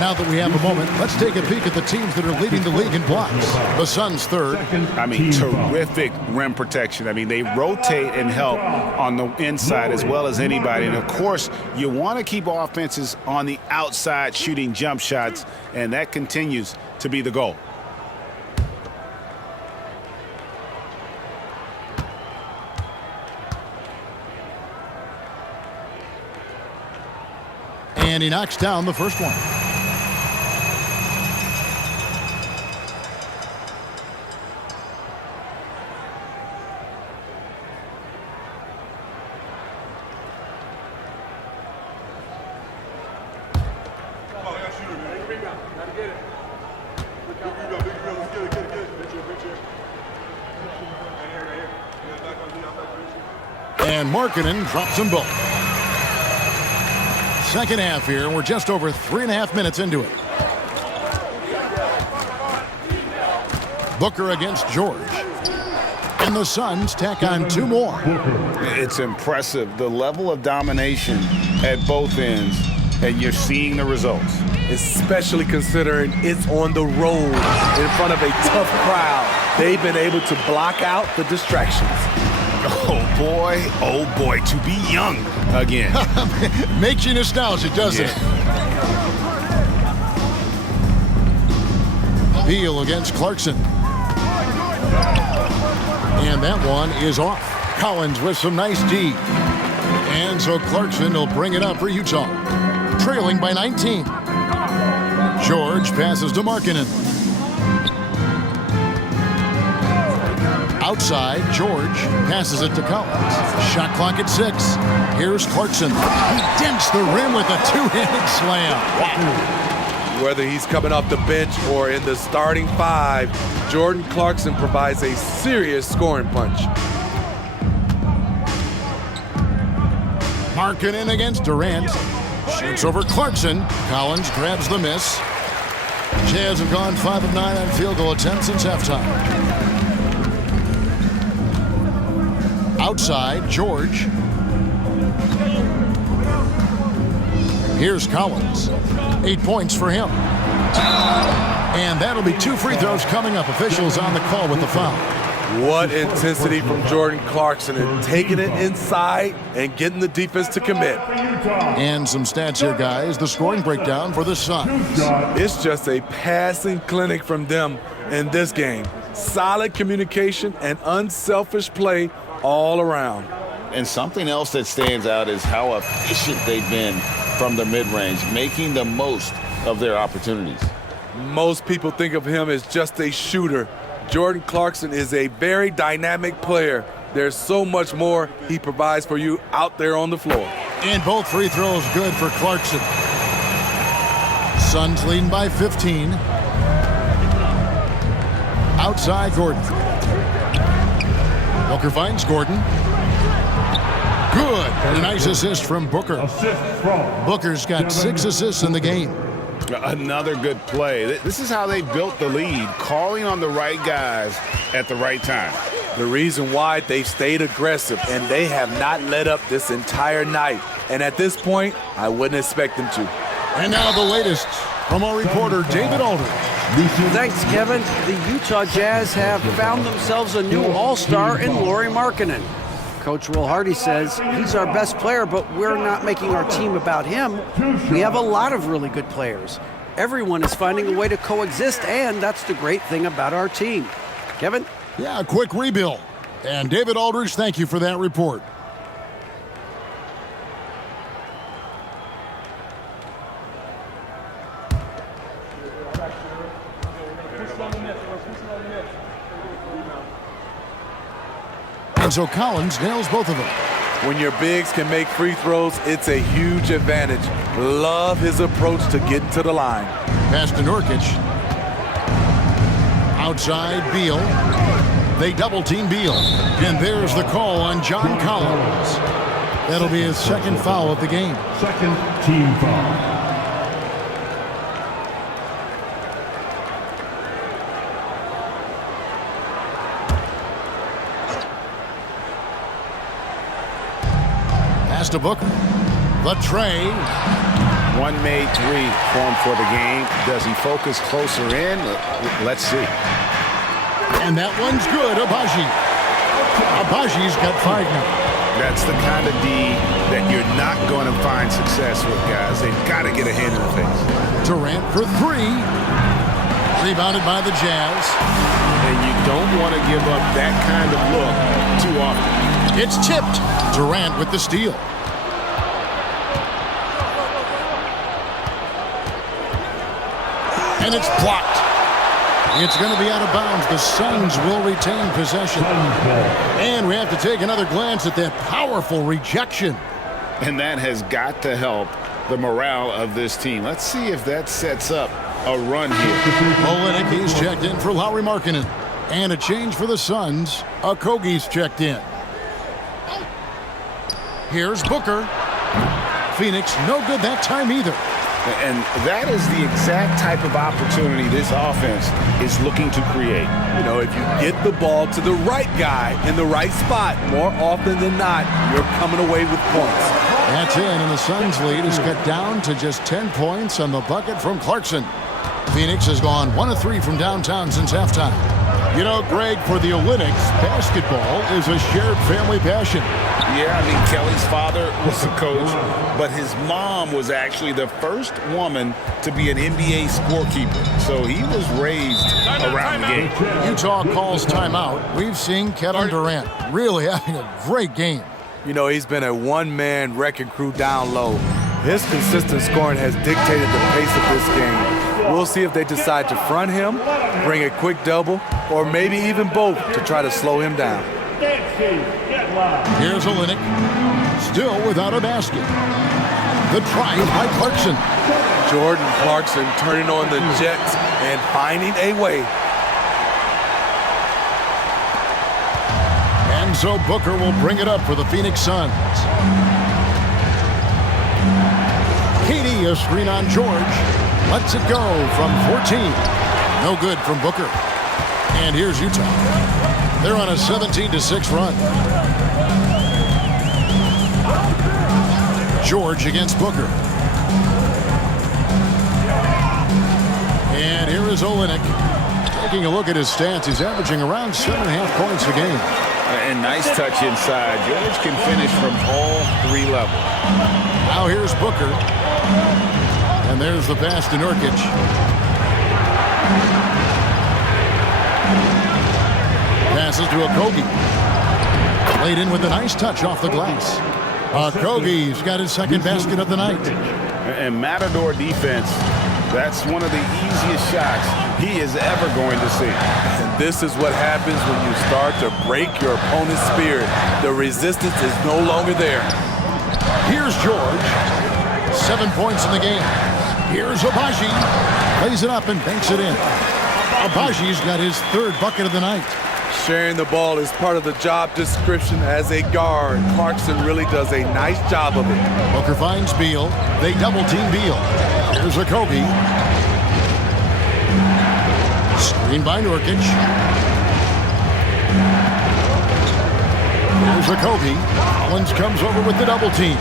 Now that we have a moment, let's take a peek at the teams that are leading the league in blocks. The Suns third. I mean, terrific rim protection. I mean, they rotate and help on the inside as well as anybody. And, of course, you want to keep offenses on the outside shooting jump shots, and that continues to be the goal. And he knocks down the first one. And Markkanen drops them both. Second half here, and we're just over 3.5 minutes into it. Booker against George. And the Suns tack on 2 more. It's impressive, the level of domination at both ends, and you're seeing the results. Especially considering it's on the road in front of a tough crowd. They've been able to block out the distractions. Oh boy, to be young again. Makes you nostalgic, doesn't it? Beal against Clarkson. And that one is off. Collins with some nice D. And so Clarkson will bring it up for Utah. Trailing by 19. George passes to Markkanen. Outside, George passes it to Collins. Shot clock at 6. Here's Clarkson. He dents the rim with a 2-handed slam. Wow. Whether he's coming off the bench or in the starting 5, Jordan Clarkson provides a serious scoring punch. Markkanen against Durant. Shoots over Clarkson. Collins grabs the miss. Jazz have gone 5 of 9 on field goal attempts since halftime. Outside, George. Here's Collins. 8 points for him. And that'll be 2 free throws coming up. Officials on the call with the foul. What intensity from Jordan Clarkson and taking it inside and getting the defense to commit. And some stats here, guys. The scoring breakdown for the Suns. It's just a passing clinic from them in this game. Solid communication and unselfish play all around. And something else that stands out is how efficient they've been from the mid-range, making the most of their opportunities. Most people think of him as just a shooter. Jordan Clarkson is a very dynamic player. There's so much more he provides for you out there on the floor. And both free throws good for Clarkson. Suns leading by 15. Outside Gordon. Booker finds Gordon. Good. And a nice assist from Booker. Assist from Booker's got 6 assists in the game. Another good play. This is how they built the lead, calling on the right guys at the right time. The reason why they've stayed aggressive and they have not let up this entire night. And at this point, I wouldn't expect them to. And now the latest from our reporter, David Aldridge. Thanks, Kevin. The Utah Jazz have found themselves a new all-star in Lauri Markkanen. Coach Will Hardy says he's our best player, but we're not making our team about him. We have a lot of really good players. Everyone is finding a way to coexist, and that's the great thing about our team. Kevin? Yeah, a quick rebuild. And David Aldridge, thank you for that report. And so Collins nails both of them. When your bigs can make free throws, it's a huge advantage. Love his approach to getting to the line. Pass to Nurkic. Outside Beal. They double team Beal. And there's the call on John Collins. That'll be his second foul of the game. second team foul. Pass to Booker. The tray. One made three for him for the game. Does he focus closer in? Let's see. And that one's good, Abaji. Abaji's got 5 now. That's the kind of D that you're not going to find success with, guys. They've got to get a hand in the face. Durant for 3. Rebounded by the Jazz. And you don't want to give up that kind of look too often. It's tipped. Durant with the steal. And it's blocked. It's going to be out of bounds. The Suns will retain possession. And we have to take another glance at that powerful rejection. And that has got to help the morale of this team. Let's see if that sets up a run here. Olynyk, he's checked in for Lauri Markkanen. And a change for the Suns. Okogie's checked in. Here's Booker. Phoenix, no good that time either. And that is the exact type of opportunity this offense is looking to create. You know, if you get the ball to the right guy in the right spot, more often than not, you're coming away with points. That's in, and the Suns' lead is cut down to just 10 points on the bucket from Clarkson. Phoenix has gone 1 of 3 from downtown since halftime. You know, Greg, for the Olympics, basketball is a shared family passion. Yeah, I mean, Kelly's father was a coach, but his mom was actually the first woman to be an NBA scorekeeper. So he was raised around the game. Utah calls timeout. We've seen Kevin Durant really having a great game. You know, he's been a one-man wrecking crew down low. His consistent scoring has dictated the pace of this game. We'll see if they decide to front him, bring a quick double, or maybe even both to try to slow him down. Here's Olynyk, still without a basket. The try is by Clarkson. Jordan Clarkson turning on the Jets and finding a way. And so Booker will bring it up for the Phoenix Suns. Katie, a screen on George. Lets it go from 14. No good from Booker. And here's Utah. They're on a 17-6 run. George against Booker. And here is Olynyk. Taking a look at his stats, he's averaging around 7.5 points a game. And nice touch inside. George can finish from all 3 levels. Now here's Booker. And there's the pass to Nurkic. Passes to Okogie. Laid in with a nice touch off the glass. Okogie's got his second basket of the night. And Matador defense, that's one of the easiest shots he is ever going to see. And this is what happens when you start to break your opponent's spirit. The resistance is no longer there. Here's George. 7 points in the game. Here's Abaji. Lays it up and banks it in. Abaji's got his third bucket of the night. Sharing the ball is part of the job description as a guard. Clarkson really does a nice job of it. Booker finds Beal. They double-team Beal. Here's a Kobe. Screen by Nurkic. Here's a Kobe. Collins comes over with the double team.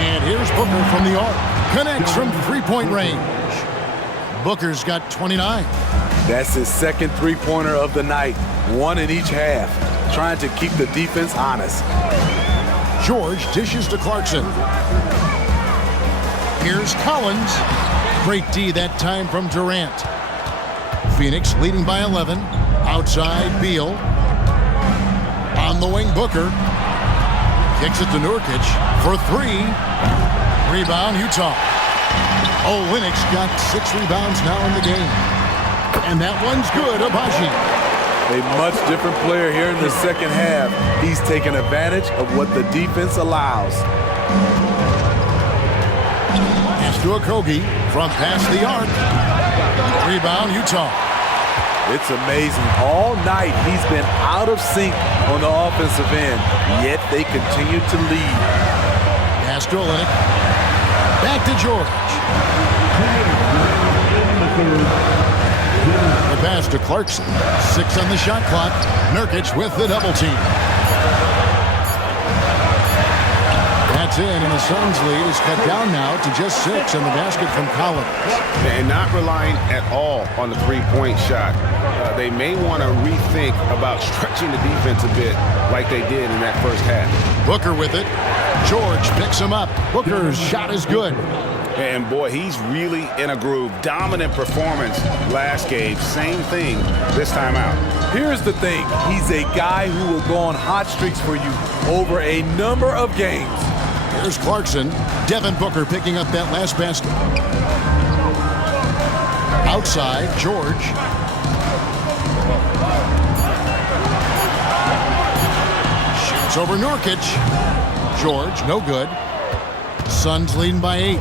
And here's Booker from the arc. Connects from three-point range. Booker's got 29. That's his second three-pointer of the night. One in each half. Trying to keep the defense honest. George dishes to Clarkson. Here's Collins. Great D that time from Durant. Phoenix leading by 11. Outside, Beal. On the wing, Booker. Kicks it to Nurkic for three. Rebound, Utah. Olynyk's got 6 rebounds now in the game. And that one's good, Abaji. A much different player here in the second half. He's taken advantage of what the defense allows. Pass to Okogie from past the arc. Rebound, Utah. It's amazing. All night he's been out of sync on the offensive end, yet they continue to lead. Pass to Olynyk. Back to George. The pass to Clarkson. 6 on the shot clock. Nurkic with the double team. That's in, and the Suns lead is cut down now to just 6 on the basket from Collins. And not relying at all on the three-point shot. They may want to rethink about stretching the defense a bit like they did in that first half. Booker with it. George picks him up. Booker's shot is good. And boy, he's really in a groove. Dominant performance last game. Same thing this time out. Here's the thing. He's a guy who will go on hot streaks for you over a number of games. Here's Clarkson. Devin Booker picking up that last basket. Outside, George. Shoots over Nurkic. George, no good. Suns leading by 8.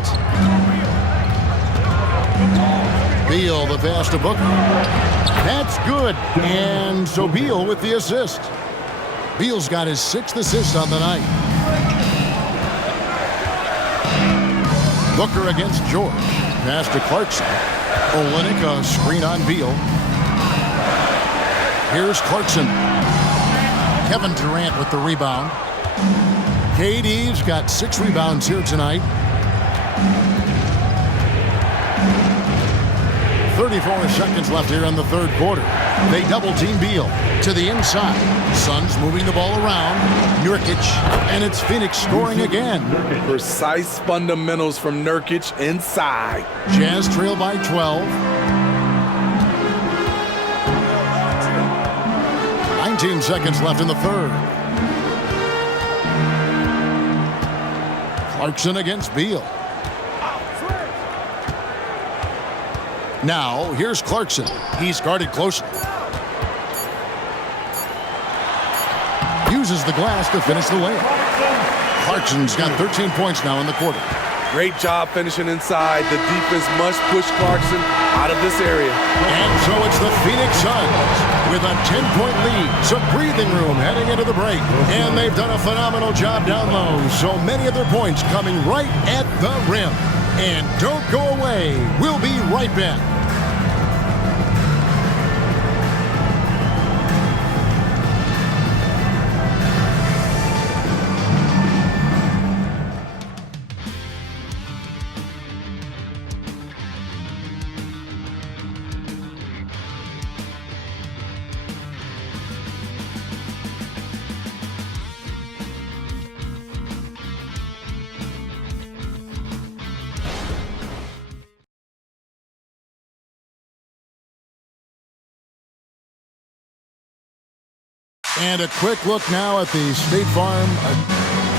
Beal, the pass to Booker. That's good. And so Beal with the assist. Beal's got his 6th assist on the night. Booker against George. Pass to Clarkson. Olynyk, a screen on Beal. Here's Clarkson. Kevin Durant with the rebound. KD's got 6 rebounds here tonight. 34 seconds left here in the third quarter. They double-team Beal to the inside. Suns moving the ball around. Nurkic, and it's Phoenix scoring again. Precise fundamentals from Nurkic inside. Jazz trail by 12. 19 seconds left in the third. Clarkson against Beal. Now, here's Clarkson. He's guarded closely. Uses the glass to finish the layup. Clarkson's got 13 points now in the quarter. Great job finishing inside. The defense must push Clarkson out of this area. And so it's the Phoenix Suns with a 10-point lead. Some breathing room heading into the break. And they've done a phenomenal job down low. So many of their points coming right at the rim. And don't go away. We'll be right back. And a quick look now at the State Farm.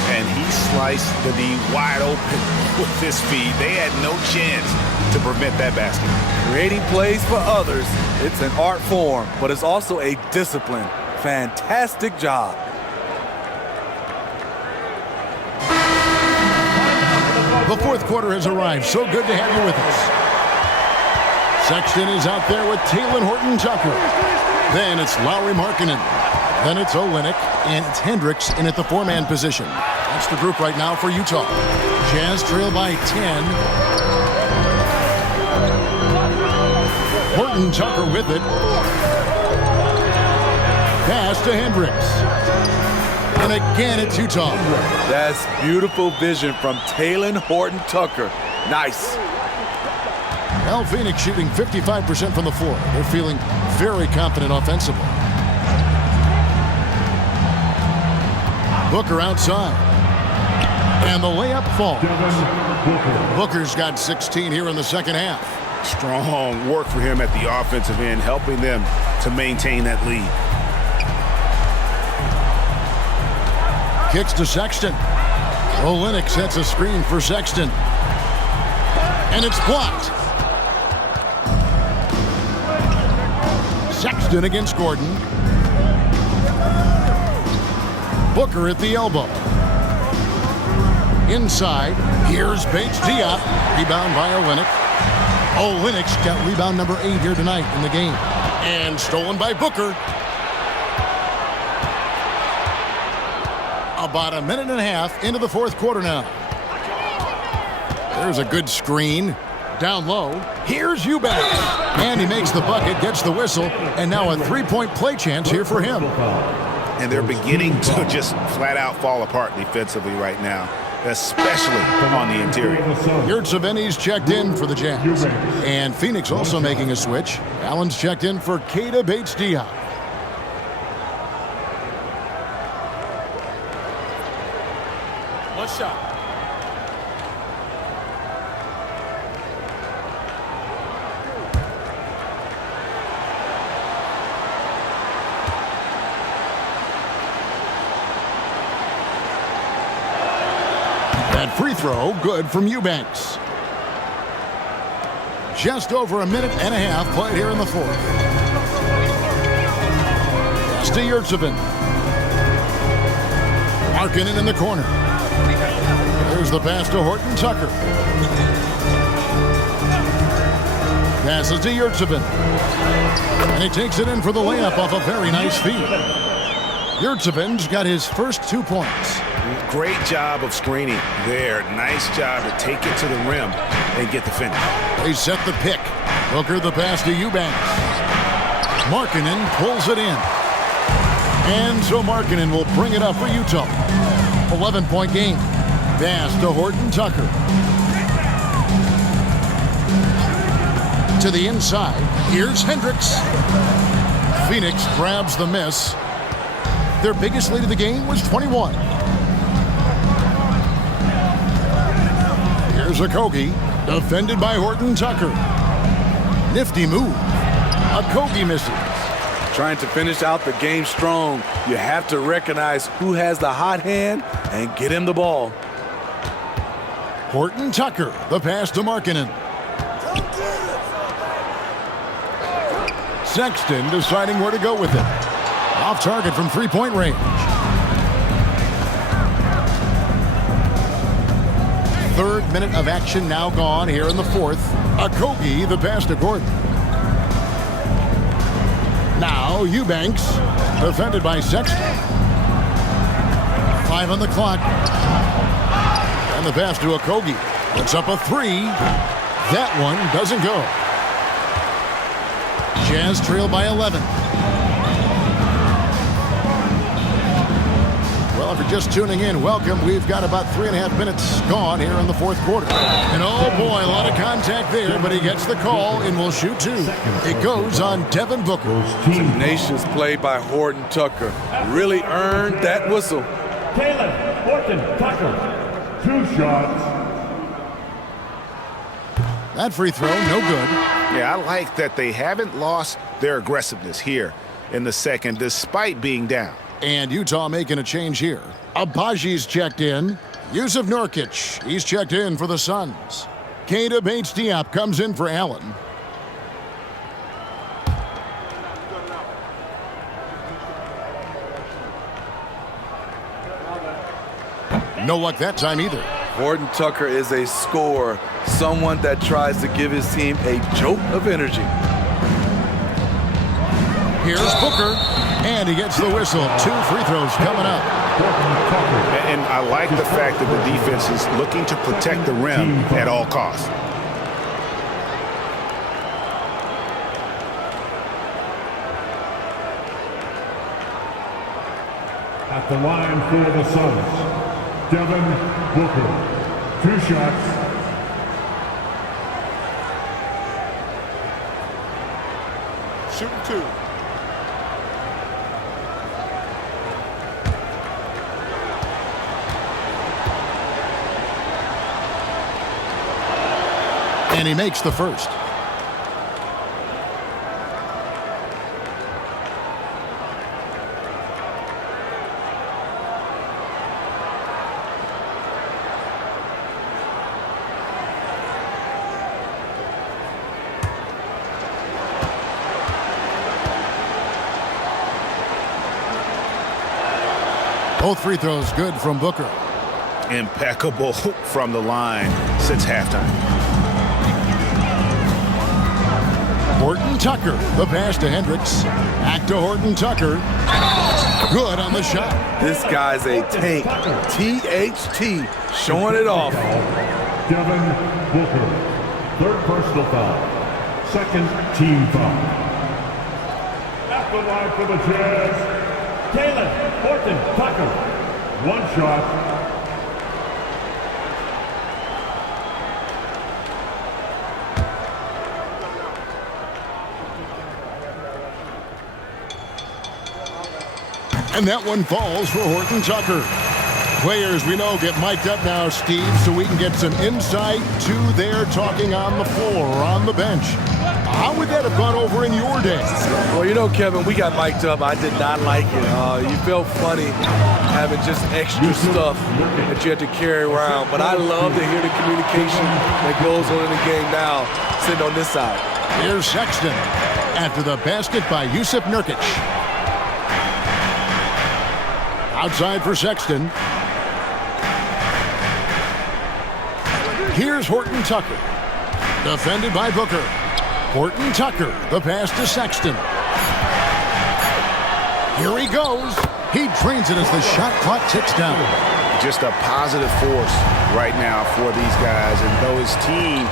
And he sliced the D wide open with his feet. They had no chance to prevent that basket. Creating plays for others, it's an art form, but it's also a discipline. Fantastic job. The fourth quarter has arrived. So good to have you with us. Sexton is out there with Taylor Horton-Tucker. Then it's Lowry Markkinen. Then it's Olynyk, and it's Hendricks in at the four-man position. That's the group right now for Utah. Jazz trail by 10. Horton-Tucker with it. Pass to Hendricks. And again, it's Utah. That's beautiful vision from Taylor Horton-Tucker. Nice. Well, Phoenix shooting 55% from the floor. They're feeling very confident offensively. Booker outside. And the layup falls. Booker's got 16 here in the second half. Strong work for him at the offensive end, helping them to maintain that lead. Kicks to Sexton. Olynyk sets a screen for Sexton. And it's blocked. Sexton against Gordon. Booker at the elbow. Inside, here's Bates-Diop. Rebound by Olynyk. Olynyk's got rebound number 8 here tonight in the game. And stolen by Booker. About a minute and a half into the fourth quarter now. There's a good screen. Down low, here's Eubanks. And he makes the bucket, gets the whistle, and now a three-point play chance here for him. And they're beginning to just flat out fall apart defensively right now, especially on the interior. Yurtseven's checked in for the Jazz. And Phoenix also making a switch. Allen's checked in for Keita Bates-Diop. One shot. That free throw, good from Eubanks. Just over a minute and a half played here in the fourth. Pass to Yurtseven. Markkinen in the corner. There's the pass to Horton-Tucker. Passes to Yurtseven. And he takes it in for the layup off a very nice feed. Yurtseven's got his first 2 points. Great job of screening there. Nice job to take it to the rim and get the finish. They set the pick. Booker the pass to Eubanks. Markkinen pulls it in. And so Markkinen will bring it up for Utah. 11-point game. Pass to Horton-Tucker. To the inside. Here's Hendricks. Phoenix grabs the miss. Their biggest lead of the game was 21. Here's Okogie, defended by Horton-Tucker. Nifty move. Okogie misses. Trying to finish out the game strong. You have to recognize who has the hot hand and get him the ball. Horton-Tucker, the pass to Markkinen. Sexton deciding where to go with it. Off target from three-point range. Third minute of action now gone here in the fourth. Okogie, the pass to Gordon. Now Eubanks, defended by Sexton. 5 on the clock. And the pass to Okogie. Puts up a 3. That one doesn't go. Jazz trail by 11. Well, if you're just tuning in, welcome. We've got about 3.5 minutes gone here in the fourth quarter. And oh boy, a lot of contact there, but he gets the call and will shoot 2. It goes on Devin Booker. Tenacious play by Horton-Tucker. Really earned that whistle. Taylor Horton-Tucker. 2 shots. That free throw, no good. Yeah, I like that they haven't lost their aggressiveness here in the second, despite being down. And Utah making a change here. Abaji's checked in. Yusuf Nurkic, he's checked in for the Suns. Keita Bates-Diop comes in for Allen. No luck that time either. Horton Tucker is a scorer, someone that tries to give his team a jolt of energy. Here's Booker, and he gets the whistle. 2 free throws coming up. And I like the fact that the defense is looking to protect the rim at all costs. At the line for the Suns, Devin Booker. 2 shots. Shooting 2. And he makes the first. Both free throws good from Booker. Impeccable from the line since halftime. Horton Tucker, the pass to Hendricks. Back to Horton Tucker. Good on the shot. This guy's a tank. THT, showing it off. Devin Booker. 3rd personal foul. 2nd team foul. At the line for the Jazz, Caleb Horton Tucker. 1 shot. And that one falls for Horton Tucker. Players, we know, get mic'd up now, Steve, so we can get some insight to their talking on the floor, on the bench. How would that have gone over in your day? Well, you know, Kevin, we got mic'd up. I did not like it. You felt funny having just extra stuff that you had to carry around. But I love to hear the communication that goes on in the game now, sitting on this side. Here's Sexton after the basket by Jusuf Nurkic. Outside for Sexton. Here's Horton Tucker. Defended by Booker. Horton Tucker, the pass to Sexton. Here he goes. He drains it as the shot clock ticks down. Just a positive force right now for these guys. And though his team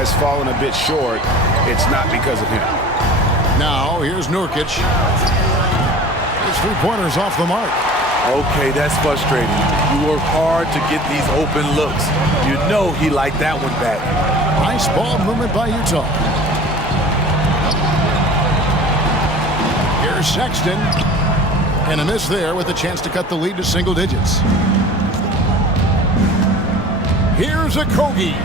has fallen a bit short, it's not because of him. Now, here's Nurkic. His 3-pointer's off the mark. Okay, that's frustrating. You work hard to get these open looks. You know he liked that one back. Nice ball movement by Utah. Here's Sexton. And a miss there with a chance to cut the lead to single digits. Here's Okogie.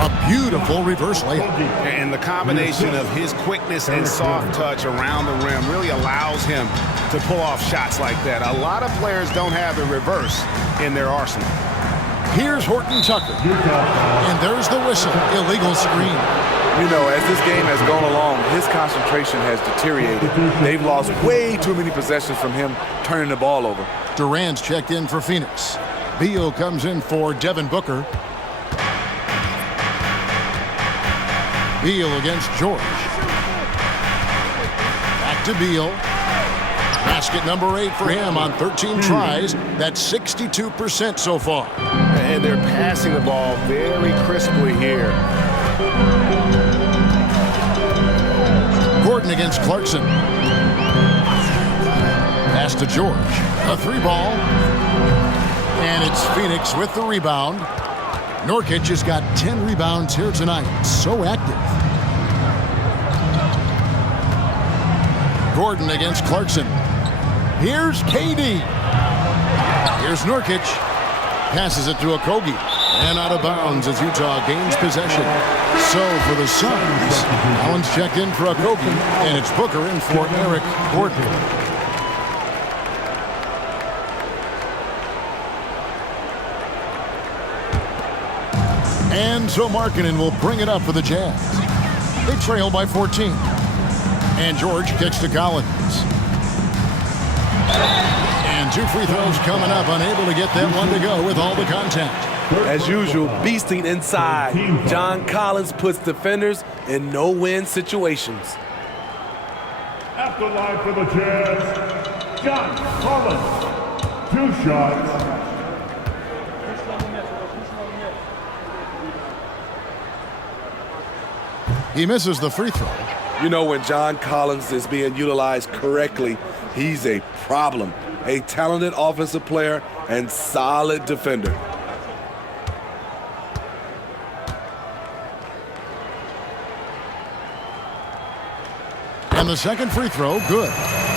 A beautiful reverse layup. And the combination of his quickness and soft touch around the rim really allows him to pull off shots like that. A lot of players don't have the reverse in their arsenal. Here's Horton Tucker. And there's the whistle. Illegal screen. You know, as this game has gone along, his concentration has deteriorated. They've lost way too many possessions from him turning the ball over. Durant's checked in for Phoenix. Beal comes in for Devin Booker. Beal against George. Back to Beal. Basket number 8 for him on 13 tries. That's 62% so far. And they're passing the ball very crisply here. Gordon against Clarkson. Pass to George. A 3-ball. And it's Phoenix with the rebound. Nurkic has got 10 rebounds here tonight. So active. Gordon against Clarkson. Here's KD. Here's Nurkic. Passes it to Okogie. And out of bounds as Utah gains possession. So for the Suns, Allen's checked in for Okogie. And it's Booker in for Eric Gordon. And so Markkanen will bring it up for the Jazz. They trail by 14. And George kicks to Collins. And 2 free throws coming up, unable to get that one to go with all the contact. As usual, beasting inside. John Collins puts defenders in no-win situations. At the line for the Jazz, John Collins. 2 shots. He misses the free throw. You know, when John Collins is being utilized correctly, he's a problem. A talented offensive player and solid defender. And the second free throw, good.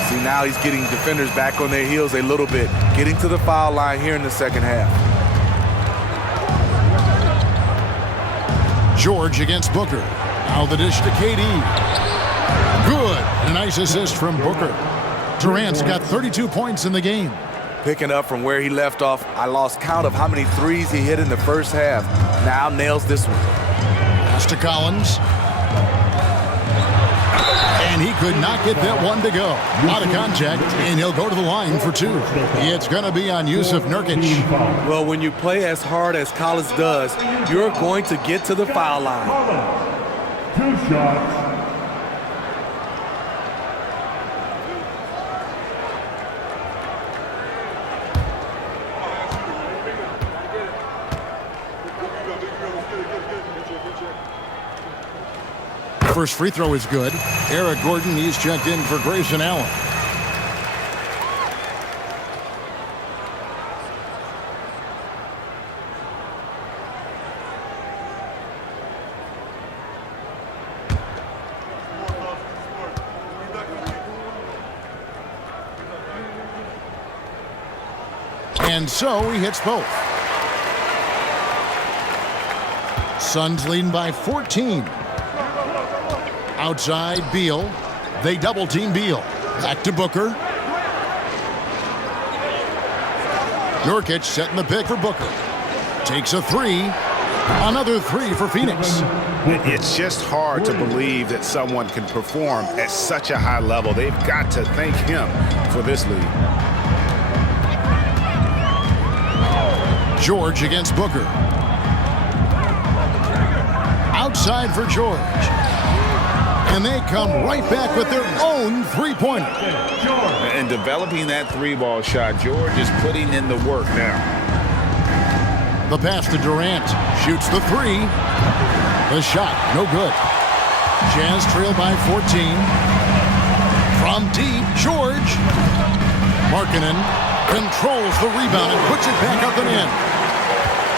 See, now he's getting defenders back on their heels a little bit, getting to the foul line here in the second half. George against Booker. Now the dish to KD. Good. And a nice assist from Booker. Durant's got 32 points in the game. Picking up from where he left off, I lost count of how many threes he hit in the first half. Now nails this one. Pass to Collins. And he could not get that one to go. Out of contact, and he'll go to the line for 2. It's going to be on Yusuf Nurkic. Well, when you play as hard as Collins does, you're going to get to the foul line. 2 shots. First free throw is good. Eric Gordon, he's checked in for Grayson Allen. And so he hits both. Suns leading by 14. Outside, Beal. They double-team Beal. Back to Booker. Nurkic setting the pick for Booker. Takes a 3. Another 3 for Phoenix. It's just hard to believe that someone can perform at such a high level. They've got to thank him for this lead. George against Booker. Outside for George. And they come right back with their own three-pointer. And developing that 3-ball shot, George is putting in the work now. The pass to Durant. Shoots the 3. The shot, no good. Jazz trail by 14. From deep, George. Markkanen controls the rebound and puts it back up and in.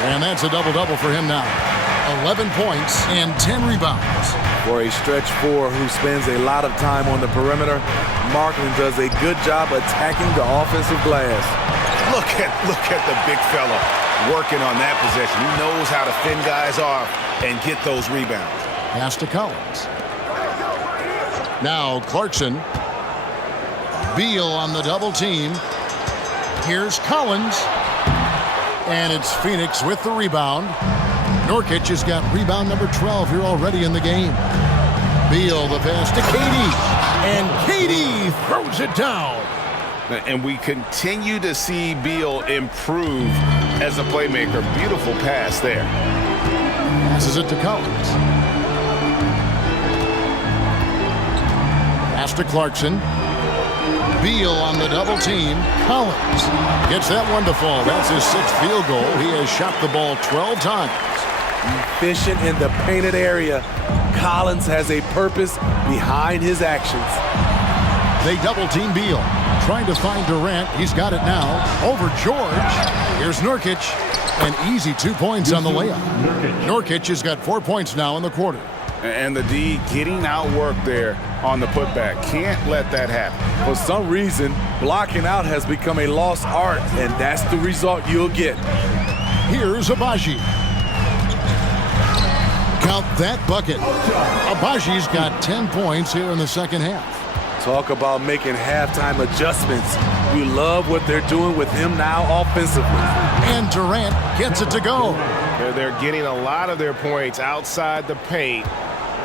And that's a double-double for him now. 11 points and 10 rebounds. For a stretch 4 who spends a lot of time on the perimeter, Markkanen does a good job attacking the offensive glass. Look at the big fella working on that possession. He knows how to fend guys off and get those rebounds. Pass to Collins. Now Clarkson. Beal on the double team. Here's Collins. And it's Phoenix with the rebound. Nurkic has got rebound number 12 here already in the game. Beal, the pass to KD. And KD throws it down. And we continue to see Beal improve as a playmaker. Beautiful pass there. Passes it to Collins. Pass to Clarkson. Beal on the double team. Collins gets that one to fall. That's his 6th field goal. He has shot the ball 12 times. Efficient in the painted area. Collins has a purpose behind his actions. They double-team Beal. Trying to find Durant. He's got it now. Over George. Here's Nurkic. An easy 2 points on the layup. Nurkic has got 4 points now in the quarter. And the D getting outworked there on the putback. Can't let that happen. For some reason, blocking out has become a lost art, and that's the result you'll get. Here's Abaji. Count that bucket. Abaji's got 10 points here in the second half. Talk about making halftime adjustments. You love what they're doing with him now offensively. And Durant gets it to go. They're getting a lot of their points outside the paint.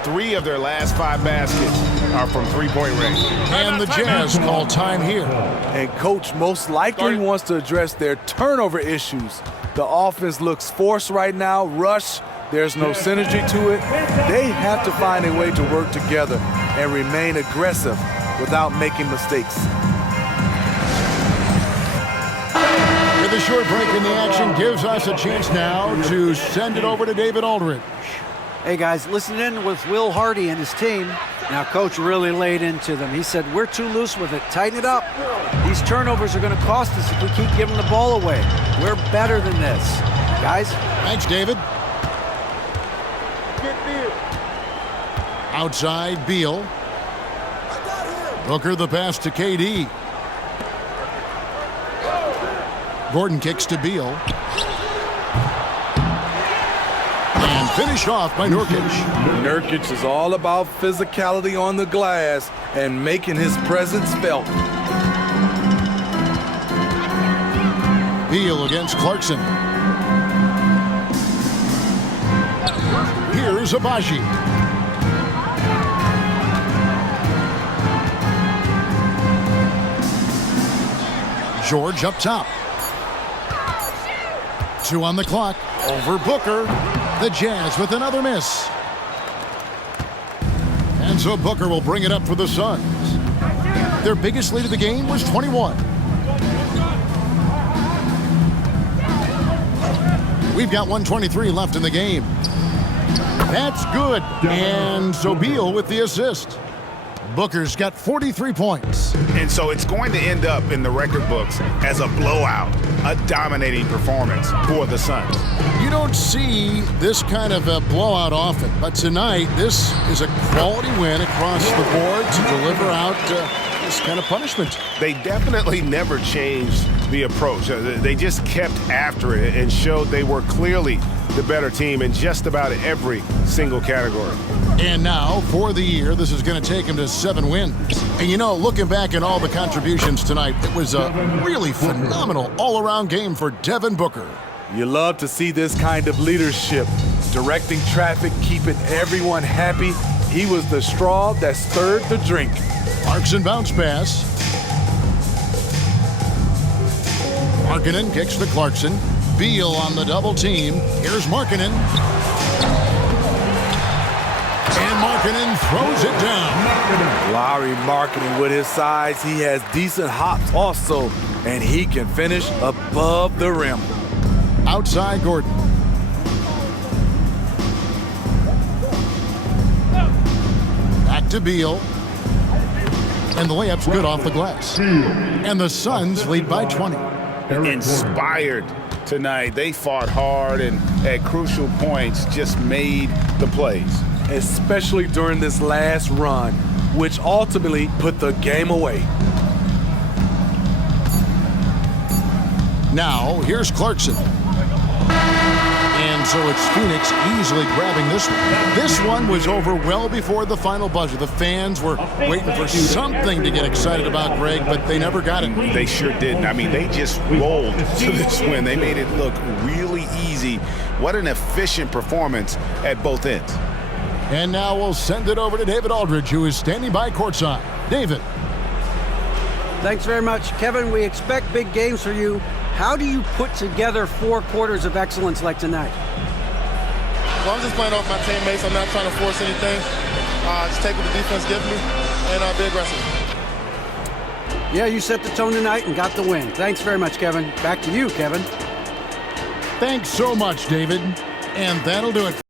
3 of their last 5 baskets are from three-point range. And the Jazz call time here. And coach most likely wants to address their turnover issues. The offense looks forced right now, rush. There's no synergy to it. They have to find a way to work together and remain aggressive without making mistakes. With a short break in the action gives us a chance now to send it over to David Aldridge. Hey guys, listen in with Will Hardy and his team. Now coach really laid into them. He said, we're too loose with it, tighten it up. These turnovers are gonna cost us if we keep giving the ball away. We're better than this. Guys? Thanks, David. Outside, Beal. Booker the pass to KD. Gordon kicks to Beal. And finished off by Nurkic. Nurkic is all about physicality on the glass and making his presence felt. Beal against Clarkson. Here's Abaji. George up top. 2 on the clock. Over Booker. The Jazz with another miss. And so Booker will bring it up for the Suns. Their biggest lead of the game was 21. We've got 1:23 left in the game. That's good. And so Beal with the assist. Booker's got 43 points. And so it's going to end up in the record books as a blowout, a dominating performance for the Suns. You don't see this kind of a blowout often, but tonight this is a quality win across the board to deliver out this kind of punishment. They definitely never changed the approach. They just kept after it and showed they were clearly the better team in just about every single category. And now, for the year, this is going to take him to 7 wins. And you know, looking back at all the contributions tonight, it was a really phenomenal all-around game for Devin Booker. You love to see this kind of leadership, directing traffic, keeping everyone happy. He was the straw that stirred the drink. Clarkson bounce pass. Markkanen kicks to Clarkson. Beal on the double team. Here's Markkanen. And Markkanen throws it down. Lowry Markkanen with his size. He has decent hops also, and he can finish above the rim. Outside Gordon. Back to Beal. And the layup's good off the glass. And the Suns lead by 20. Inspired tonight. They fought hard and at crucial points just made the plays. Especially during this last run, which ultimately put the game away. Now, here's Clarkson. And so it's Phoenix easily grabbing this one. This one was over well before the final buzzer. The fans were waiting for something to get excited about, Greg, but they never got it. They sure didn't. I mean, they just rolled to this win. They made it look really easy. What an efficient performance at both ends. And now we'll send it over to David Aldridge, who is standing by courtside. David. Thanks very much. Kevin, we expect big games for you. How do you put together 4 quarters of excellence like tonight? Well, I'm just playing off my teammates. I'm not trying to force anything. Just take what the defense gives me and be aggressive. Yeah, you set the tone tonight and got the win. Thanks very much, Kevin. Back to you, Kevin. Thanks so much, David. And that'll do it.